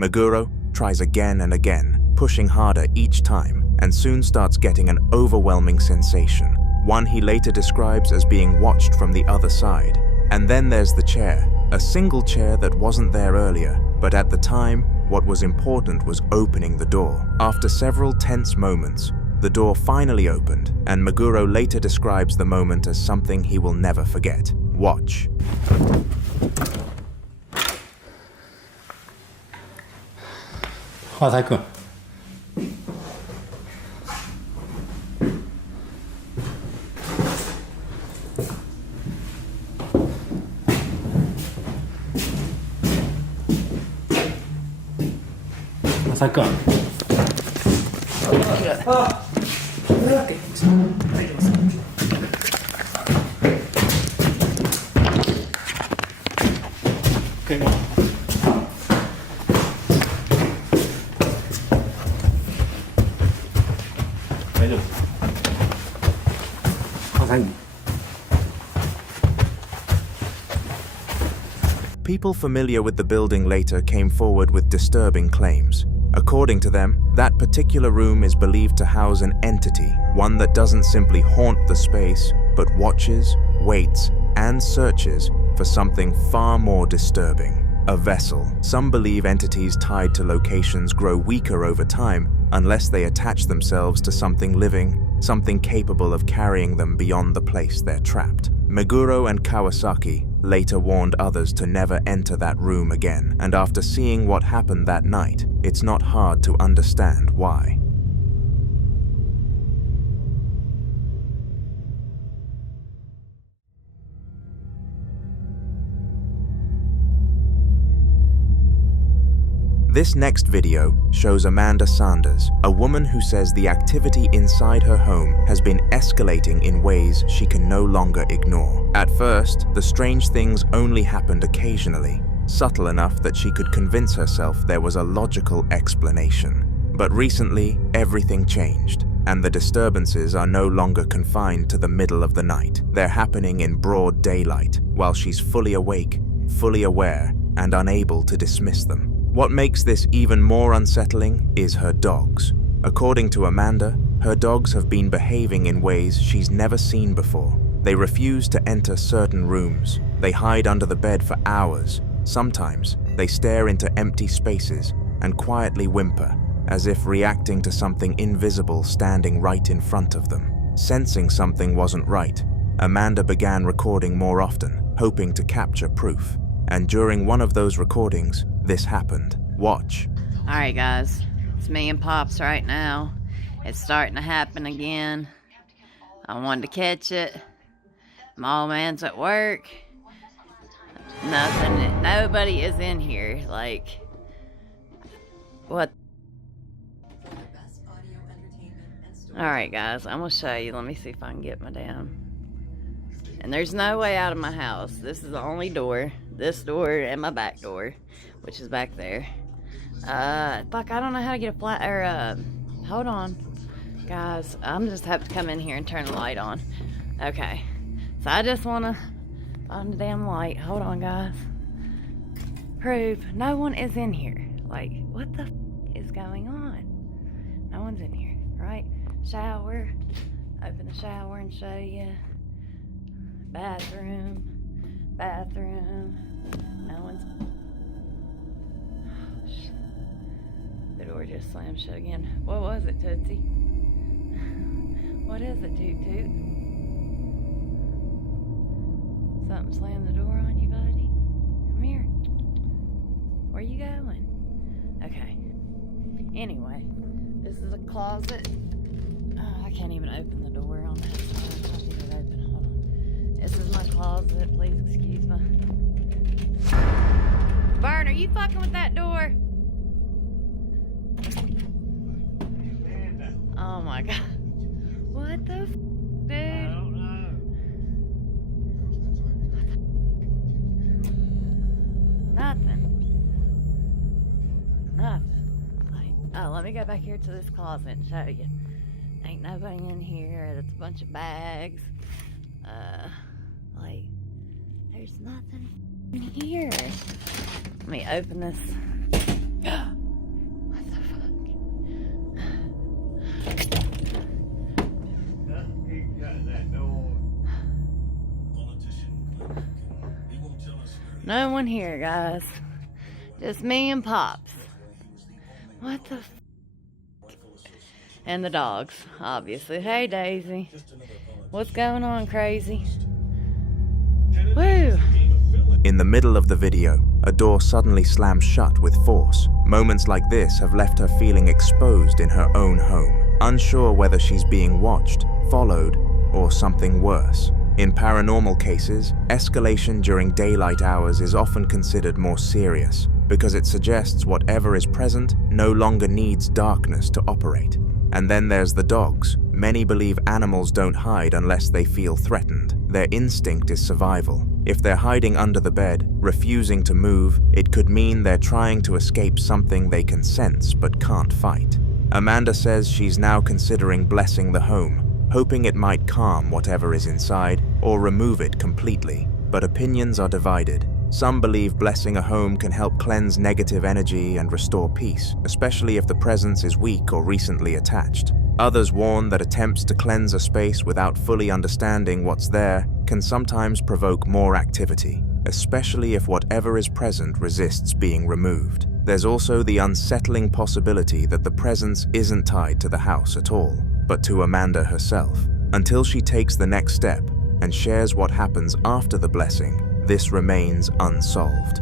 Meguro tries again and again, pushing harder each time, and soon starts getting an overwhelming sensation, one he later describes as being watched from the other side. And then there's the chair, a single chair that wasn't there earlier, but at the time, what was important was opening the door. After several tense moments, the door finally opened, and Meguro later describes the moment as something he will never forget. Watch.川崎君。川崎君。People familiar with the building later came forward with disturbing claims. According to them, that particular room is believed to house an entity, one that doesn't simply haunt the space, but watches, waits, and searches for something far more disturbing. A vessel. Some believe entities tied to locations grow weaker over time, unless they attach themselves to something living, something capable of carrying them beyond the place they're trapped. Meguro and Kawasaki later warned others to never enter that room again, and after seeing what happened that night, it's not hard to understand why. This next video shows Amanda Sanders, a woman who says the activity inside her home has been escalating in ways she can no longer ignore. At first, the strange things only happened occasionally, subtle enough that she could convince herself there was a logical explanation. But recently, everything changed, and the disturbances are no longer confined to the middle of the night. They're happening in broad daylight, while she's fully awake, fully aware, and unable to dismiss them. What makes this even more unsettling is her dogs. According to Amanda, her dogs have been behaving in ways she's never seen before. They refuse to enter certain rooms. They hide under the bed for hours. Sometimes, they stare into empty spaces and quietly whimper, as if reacting to something invisible standing right in front of them. Sensing something wasn't right, Amanda began recording more often, hoping to capture proof. And during one of those recordings, this happened. Watch. Alright guys, it's me and Pops right now. It's starting to happen again. I wanted to catch it. My old man's at work. Nothing, nobody is in here. Like, what? Alright guys, I'm gonna show you. Let me see if I can get my damn. And there's no way out of my house. This is the only door. This door and my back door, which is back there. Fuck, I don't know how to get a flat, or, hold on. Guys, I'm just have to come in here and turn the light on. Okay. So I just want to find the damn light. Hold on, guys. Proof. No one is in here. Like, what the f is going on? No one's in here, right? Shower. Open the shower and show you. Bathroom. No one's. Oh, shit. The door just slammed shut again. What was it, Tootsie? What is it, Toot Toot? Something slammed the door on you, buddy? Come here. Where you going? Okay. Anyway, this is a closet. Oh, I can't even open the door on that side. I'll get it open. Hold on. This is my closet. Please excuse me. Vern, are you fucking with that door? Oh my god. What the f, dude? I don't know. Nothing. Like, oh, let me go back here to this closet and show you. Ain't nobody in here. It's a bunch of bags. Like, there's nothing in here. Let me open this. What the fuck? No one here, guys. Just me and Pops. What the f? And the dogs, obviously. Hey, Daisy. What's going on, crazy? Woo! In the middle of the video, a door suddenly slams shut with force. Moments like this have left her feeling exposed in her own home, unsure whether she's being watched, followed, or something worse. In paranormal cases, escalation during daylight hours is often considered more serious, because it suggests whatever is present no longer needs darkness to operate. And then there's the dogs. Many believe animals don't hide unless they feel threatened. Their instinct is survival. If they're hiding under the bed, refusing to move, it could mean they're trying to escape something they can sense but can't fight. Amanda says she's now considering blessing the home, hoping it might calm whatever is inside or remove it completely. But opinions are divided. Some believe blessing a home can help cleanse negative energy and restore peace, especially if the presence is weak or recently attached. Others warn that attempts to cleanse a space without fully understanding what's there can sometimes provoke more activity, especially if whatever is present resists being removed. There's also the unsettling possibility that the presence isn't tied to the house at all, but to Amanda herself. Until she takes the next step and shares what happens after the blessing, this remains unsolved.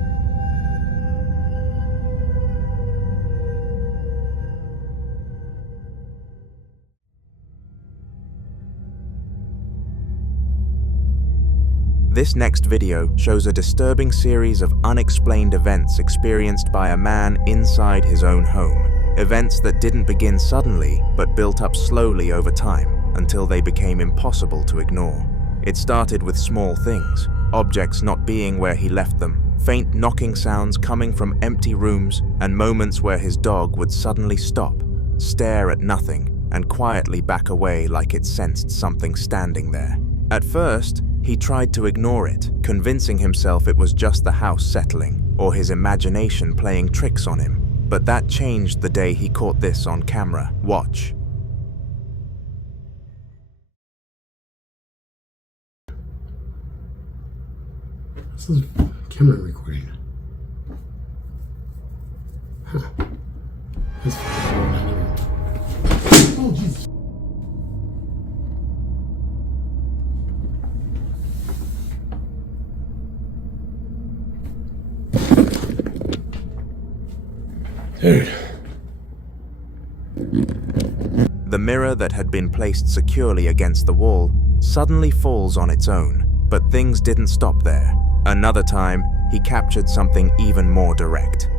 This next video shows a disturbing series of unexplained events experienced by a man inside his own home. Events that didn't begin suddenly, but built up slowly over time until they became impossible to ignore. It started with small things, objects not being where he left them, faint knocking sounds coming from empty rooms, and moments where his dog would suddenly stop, stare at nothing, and quietly back away like it sensed something standing there. At first, he tried to ignore it, convincing himself it was just the house settling, or his imagination playing tricks on him. But that changed the day he caught this on camera. Watch. This is camera recording. Huh. Oh, Jesus. Dude. The mirror that had been placed securely against the wall suddenly falls on its own, but things didn't stop there. Another time, he captured something even more direct.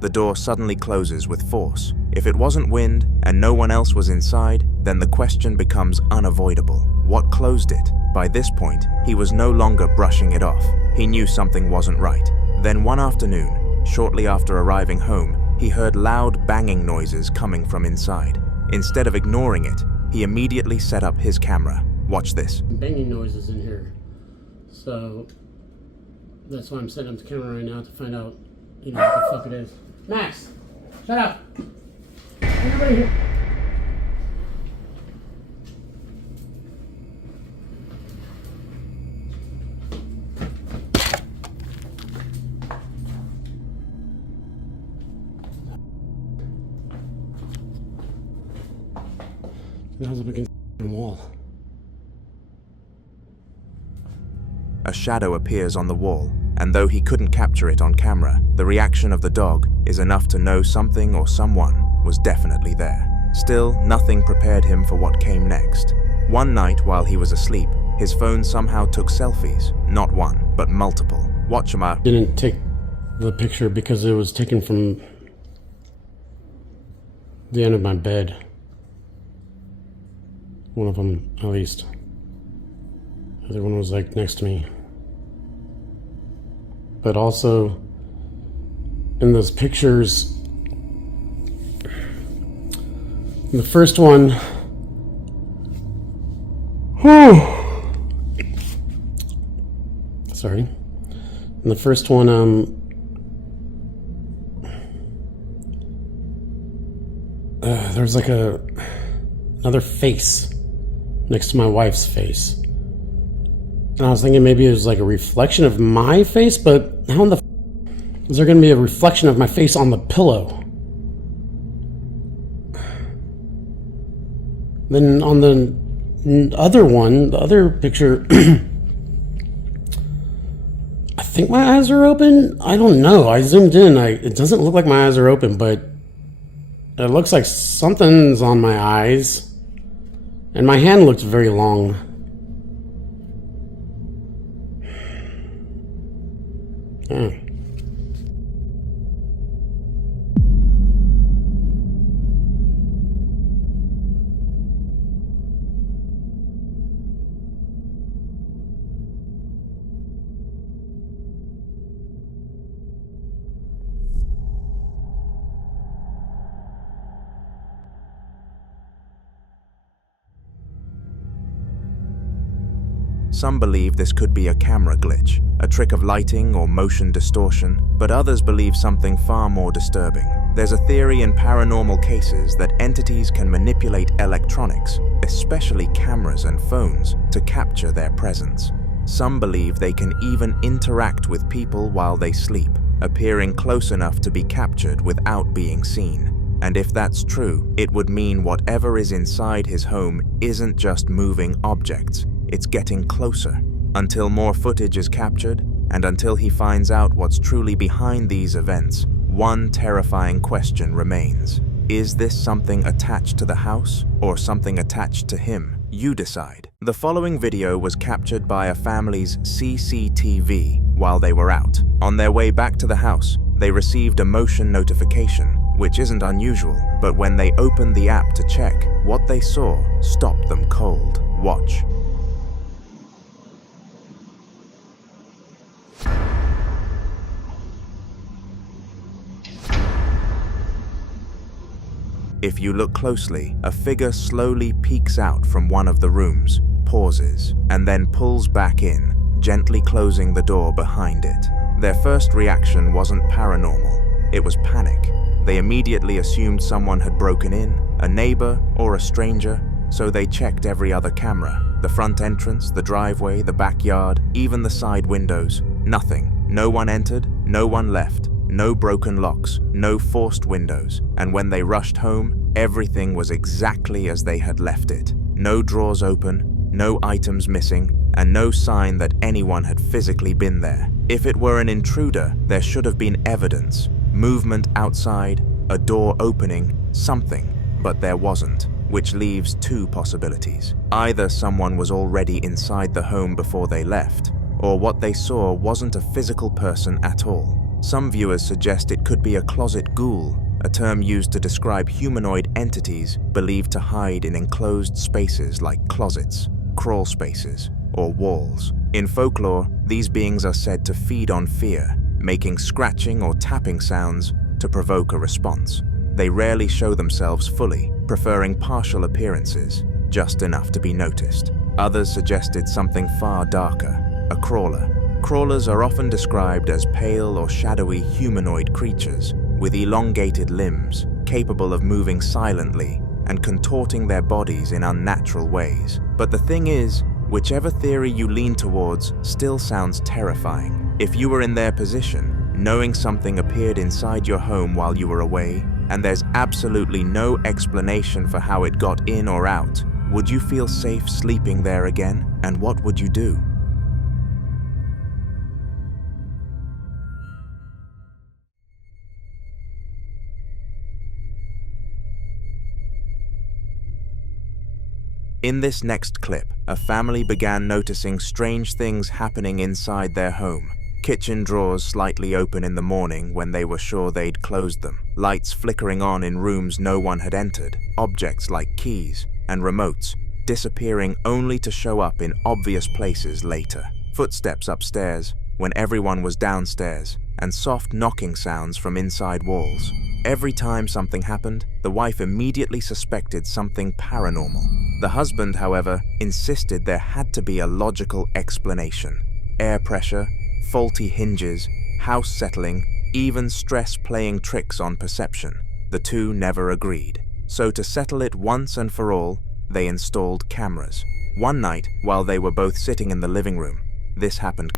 The door suddenly closes with force. If it wasn't wind and no one else was inside, then the question becomes unavoidable. What closed it? By this point, he was no longer brushing it off. He knew something wasn't right. Then one afternoon, shortly after arriving home, he heard loud banging noises coming from inside. Instead of ignoring it, he immediately set up his camera. Watch this. Banging noises in here. So that's why I'm setting up the camera right now to find out, what the fuck it is. Max, shut up. Everybody here. That was up against the wall. A shadow appears on the wall, and though he couldn't capture it on camera, the reaction of the dog is enough to know something or someone was definitely there. Still, nothing prepared him for what came next. One night while he was asleep, his phone somehow took selfies. Not one, but multiple. Watch him out. Didn't take the picture because it was taken from the end of my bed. One of them, at least. The other one was like next to me. But also, in those pictures, in the first one, sorry. In the first one, there's like another face next to my wife's face. And I was thinking maybe it was like a reflection of my face, but how in the is there going to be a reflection of my face on the pillow? Then on the other one, the other picture, I think my eyes are open. I don't know. I zoomed in. It doesn't look like my eyes are open, but it looks like something's on my eyes. And my hand looks very long. Yeah. Some believe this could be a camera glitch, a trick of lighting or motion distortion, but others believe something far more disturbing. There's a theory in paranormal cases that entities can manipulate electronics, especially cameras and phones, to capture their presence. Some believe they can even interact with people while they sleep, appearing close enough to be captured without being seen. And if that's true, it would mean whatever is inside his home isn't just moving objects, it's getting closer. Until more footage is captured, and until he finds out what's truly behind these events, one terrifying question remains. Is this something attached to the house, or something attached to him? You decide. The following video was captured by a family's CCTV while they were out. On their way back to the house, they received a motion notification, which isn't unusual, but when they opened the app to check, what they saw stopped them cold. Watch. If you look closely, a figure slowly peeks out from one of the rooms, pauses, and then pulls back in, gently closing the door behind it. Their first reaction wasn't paranormal, it was panic. They immediately assumed someone had broken in, a neighbor or a stranger, so they checked every other camera, the front entrance, the driveway, the backyard, even the side windows. Nothing. No one entered, no one left. No broken locks, no forced windows, and when they rushed home, everything was exactly as they had left it. No drawers open, no items missing, and no sign that anyone had physically been there. If it were an intruder, there should have been evidence, movement outside, a door opening, something, but there wasn't, which leaves two possibilities. Either someone was already inside the home before they left, or what they saw wasn't a physical person at all. Some viewers suggest it could be a closet ghoul, a term used to describe humanoid entities believed to hide in enclosed spaces like closets, crawl spaces, or walls. In folklore, these beings are said to feed on fear, making scratching or tapping sounds to provoke a response. They rarely show themselves fully, preferring partial appearances, just enough to be noticed. Others suggested something far darker, a crawler. Crawlers are often described as pale or shadowy humanoid creatures with elongated limbs, capable of moving silently and contorting their bodies in unnatural ways. But the thing is, whichever theory you lean towards still sounds terrifying. If you were in their position, knowing something appeared inside your home while you were away, and there's absolutely no explanation for how it got in or out, would you feel safe sleeping there again? And what would you do? In this next clip, a family began noticing strange things happening inside their home. Kitchen drawers slightly open in the morning when they were sure they'd closed them. Lights flickering on in rooms no one had entered. Objects like keys and remotes disappearing only to show up in obvious places later. Footsteps upstairs when everyone was downstairs, and soft knocking sounds from inside walls. Every time something happened, the wife immediately suspected something paranormal. The husband, however, insisted there had to be a logical explanation. Air pressure, faulty hinges, house settling, even stress playing tricks on perception. The two never agreed. So to settle it once and for all, they installed cameras. One night, while they were both sitting in the living room, this happened.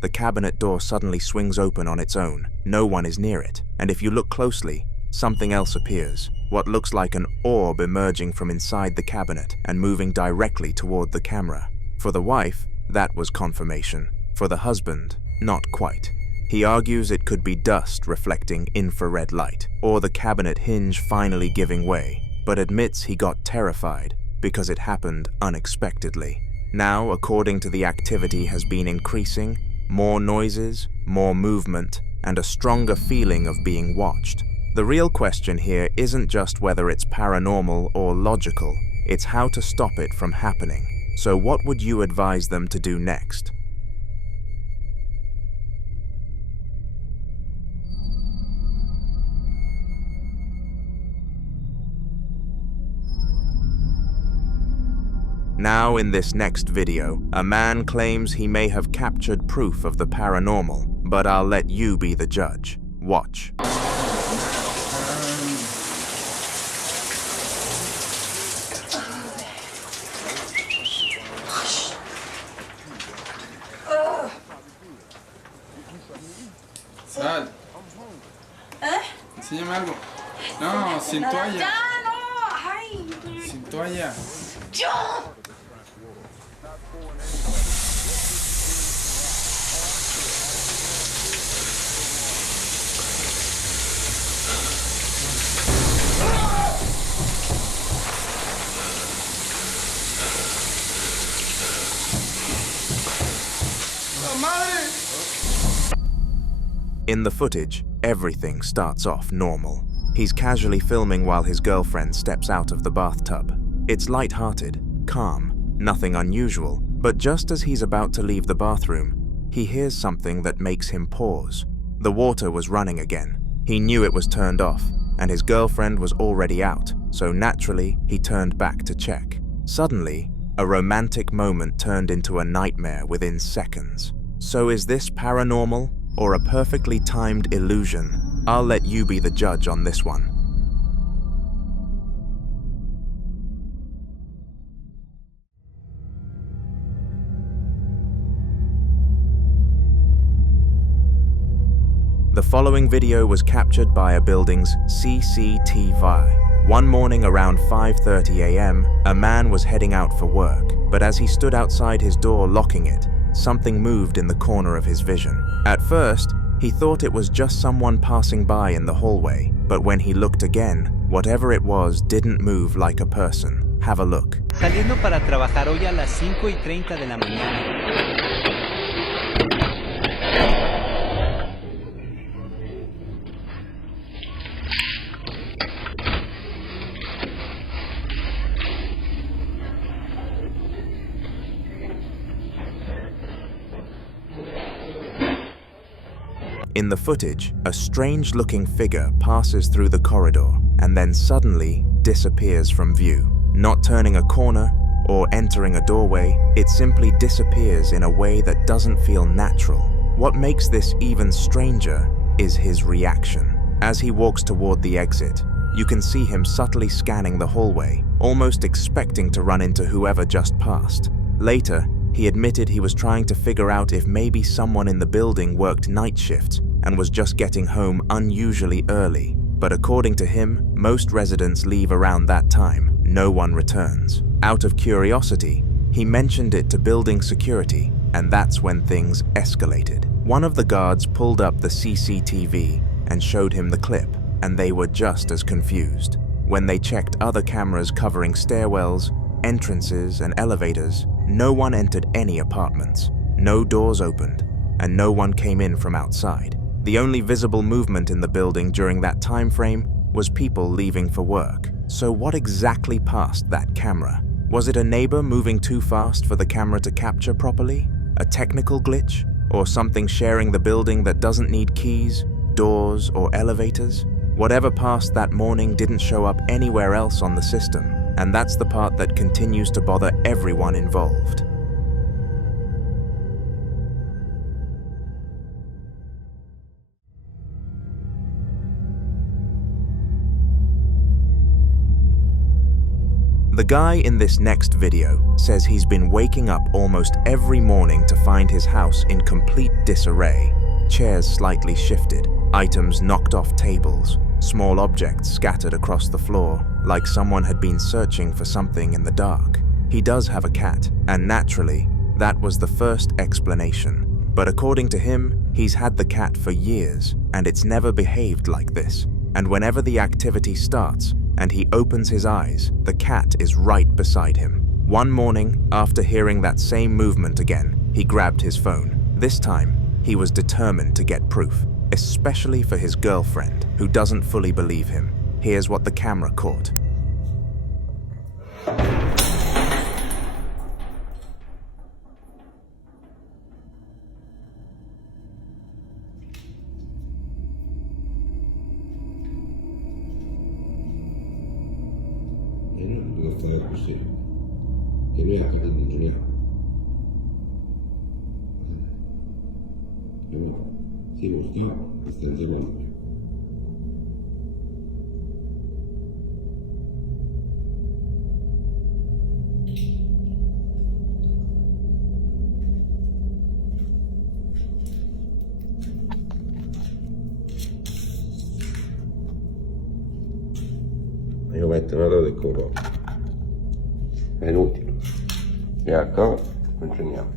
The cabinet door suddenly swings open on its own. No one is near it, and if you look closely, something else appears. What looks like an orb emerging from inside the cabinet and moving directly toward the camera. For the wife, that was confirmation. For the husband, not quite. He argues it could be dust reflecting infrared light, or the cabinet hinge finally giving way, but admits he got terrified because it happened unexpectedly. Now, according to the activity has been increasing, more noises, more movement, and a stronger feeling of being watched. The real question here isn't just whether it's paranormal or logical, it's how to stop it from happening. So what would you advise them to do next? Now in this next video, a man claims he may have captured proof of the paranormal, but I'll let you be the judge. Watch. Sal. Enséñame algo. No, sin toalla. Ya, no. Ay. Sin toalla. Yo. In the footage, everything starts off normal. He's casually filming while his girlfriend steps out of the bathtub. It's light-hearted, calm, nothing unusual, but just as he's about to leave the bathroom, he hears something that makes him pause. The water was running again. He knew it was turned off, and his girlfriend was already out, so naturally, he turned back to check. Suddenly, a romantic moment turned into a nightmare within seconds. So is this paranormal or a perfectly timed illusion? I'll let you be the judge on this one. The following video was captured by a building's CCTV. One morning around 5:30 a.m., a man was heading out for work, but as he stood outside his door locking it, something moved in the corner of his vision. At first, he thought it was just someone passing by in the hallway, but when he looked again, whatever it was didn't move like a person. Have a look. Saliendo para trabajar hoy a las 5:30 de la mañana. In the footage, a strange-looking figure passes through the corridor and then suddenly disappears from view. Not turning a corner or entering a doorway, it simply disappears in a way that doesn't feel natural. What makes this even stranger is his reaction. As he walks toward the exit, you can see him subtly scanning the hallway, almost expecting to run into whoever just passed. Later, he admitted he was trying to figure out if maybe someone in the building worked night shifts and was just getting home unusually early. But according to him, most residents leave around that time. No one returns. Out of curiosity, he mentioned it to building security, and that's when things escalated. One of the guards pulled up the CCTV and showed him the clip, and they were just as confused. When they checked other cameras covering stairwells, entrances, and elevators, no one entered any apartments, no doors opened, and no one came in from outside. The only visible movement in the building during that time frame was people leaving for work. So what exactly passed that camera? Was it a neighbor moving too fast for the camera to capture properly? A technical glitch? Or something sharing the building that doesn't need keys, doors, or elevators? Whatever passed that morning didn't show up anywhere else on the system, and that's the part that continues to bother everyone involved. The guy in this next video says he's been waking up almost every morning to find his house in complete disarray. Chairs slightly shifted, items knocked off tables, small objects scattered across the floor, like someone had been searching for something in the dark. He does have a cat, and naturally, that was the first explanation. But according to him, He's had the cat for years, and it's never behaved like this. And whenever the activity starts, and he opens his eyes, the cat is right beside him. One morning, after hearing that same movement again, he grabbed his phone. This time, he was determined to get proof, especially for his girlfriend, who doesn't fully believe him. Here's what the camera caught. Io metto una roba di culo. È inutile. Ecco, continuiamo.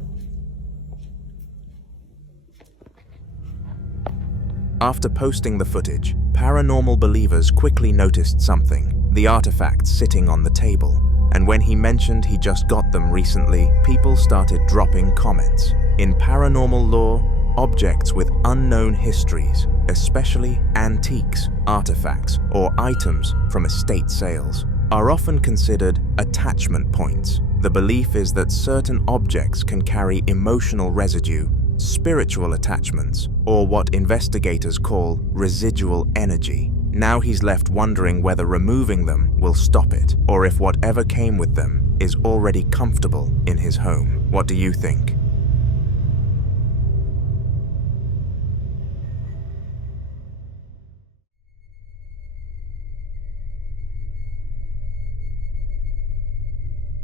After posting the footage, paranormal believers quickly noticed something, the artifacts sitting on the table. And when he mentioned he just got them recently, people started dropping comments. In paranormal lore, objects with unknown histories, especially antiques, artifacts, or items from estate sales, are often considered attachment points. The belief is that certain objects can carry emotional residue, spiritual attachments, or what investigators call residual energy. Now he's left wondering whether removing them will stop it, or if whatever came with them is already comfortable in his home. What do you think?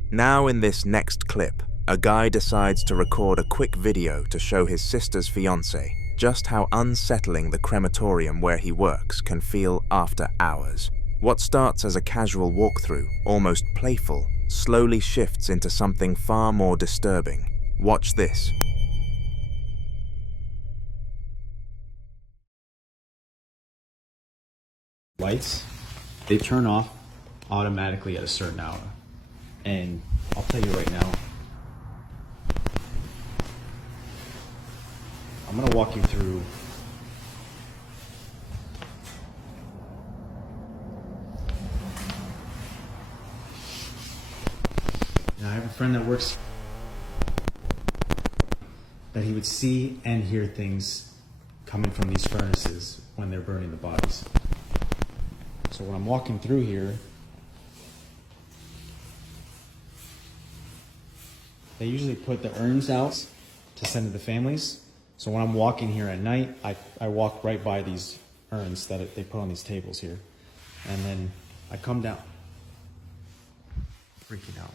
Now in this next clip, a guy decides to record a quick video to show his sister's fiancé just how unsettling the crematorium where he works can feel after hours. What starts as a casual walkthrough, almost playful, slowly shifts into something far more disturbing. Watch this. Lights, they turn off automatically at a certain hour. And I'll tell you right now, I'm going to walk you through I have a friend that works that he would see and hear things coming from these furnaces when they're burning the bodies. So when I'm walking through here, they usually put the urns out to send to the families. So when I'm walking here at night, I walk right by these urns that they put on these tables here. And then I come down, freaking out.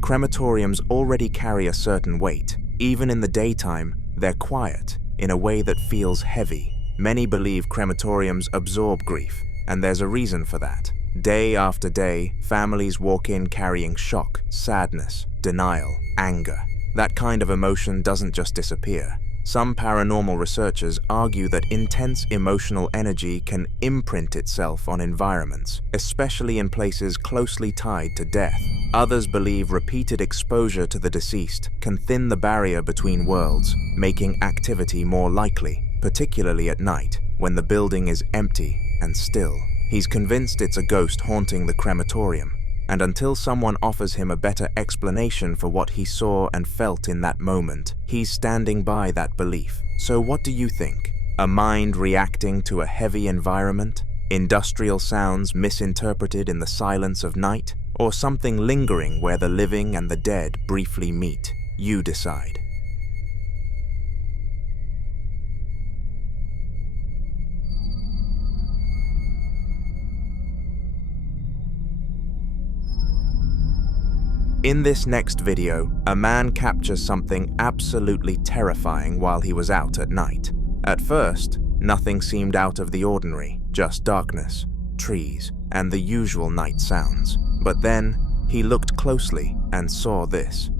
Crematoriums already carry a certain weight. Even in the daytime, they're quiet in a way that feels heavy. Many believe crematoriums absorb grief, and there's a reason for that. Day after day, families walk in carrying shock, sadness, denial, anger. That kind of emotion doesn't just disappear. Some paranormal researchers argue that intense emotional energy can imprint itself on environments, especially in places closely tied to death. Others believe repeated exposure to the deceased can thin the barrier between worlds, making activity more likely, particularly at night, when the building is empty and still. He's convinced it's a ghost haunting the crematorium, and until someone offers him a better explanation for what he saw and felt in that moment, he's standing by that belief. So what do you think? A mind reacting to a heavy environment? Industrial sounds misinterpreted in the silence of night? Or something lingering where the living and the dead briefly meet? You decide. In this next video, a man captures something absolutely terrifying while he was out at night. At first, nothing seemed out of the ordinary, just darkness, trees, and the usual night sounds. But then, he looked closely and saw this.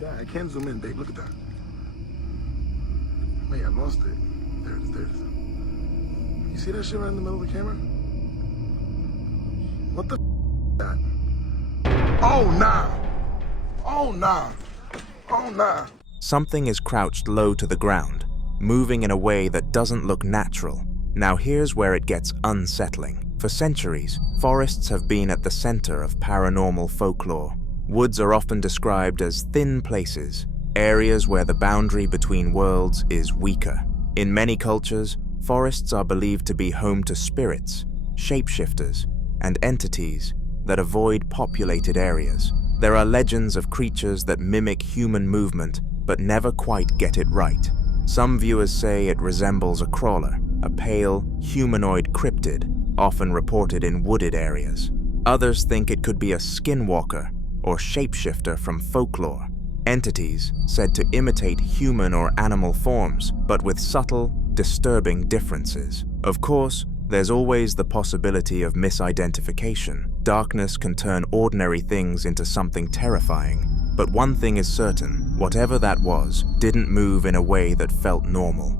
Yeah, I can't zoom in, babe. Look at that. Wait, I lost it. There it is, there it is. You see that shit right in the middle of the camera? What the that? Oh, nah. Oh, nah. Oh, nah. Something is crouched low to the ground, moving in a way that doesn't look natural. Now here's where it gets unsettling. For centuries, forests have been at the center of paranormal folklore. Woods are often described as thin places, areas where the boundary between worlds is weaker. In many cultures, forests are believed to be home to spirits, shapeshifters, and entities that avoid populated areas. There are legends of creatures that mimic human movement but never quite get it right. Some viewers say it resembles a crawler, a pale, humanoid cryptid, often reported in wooded areas. Others think it could be a skinwalker or shapeshifter from folklore, entities said to imitate human or animal forms, but with subtle, disturbing differences. Of course, there's always the possibility of misidentification. Darkness can turn ordinary things into something terrifying. But one thing is certain, whatever that was, didn't move in a way that felt normal.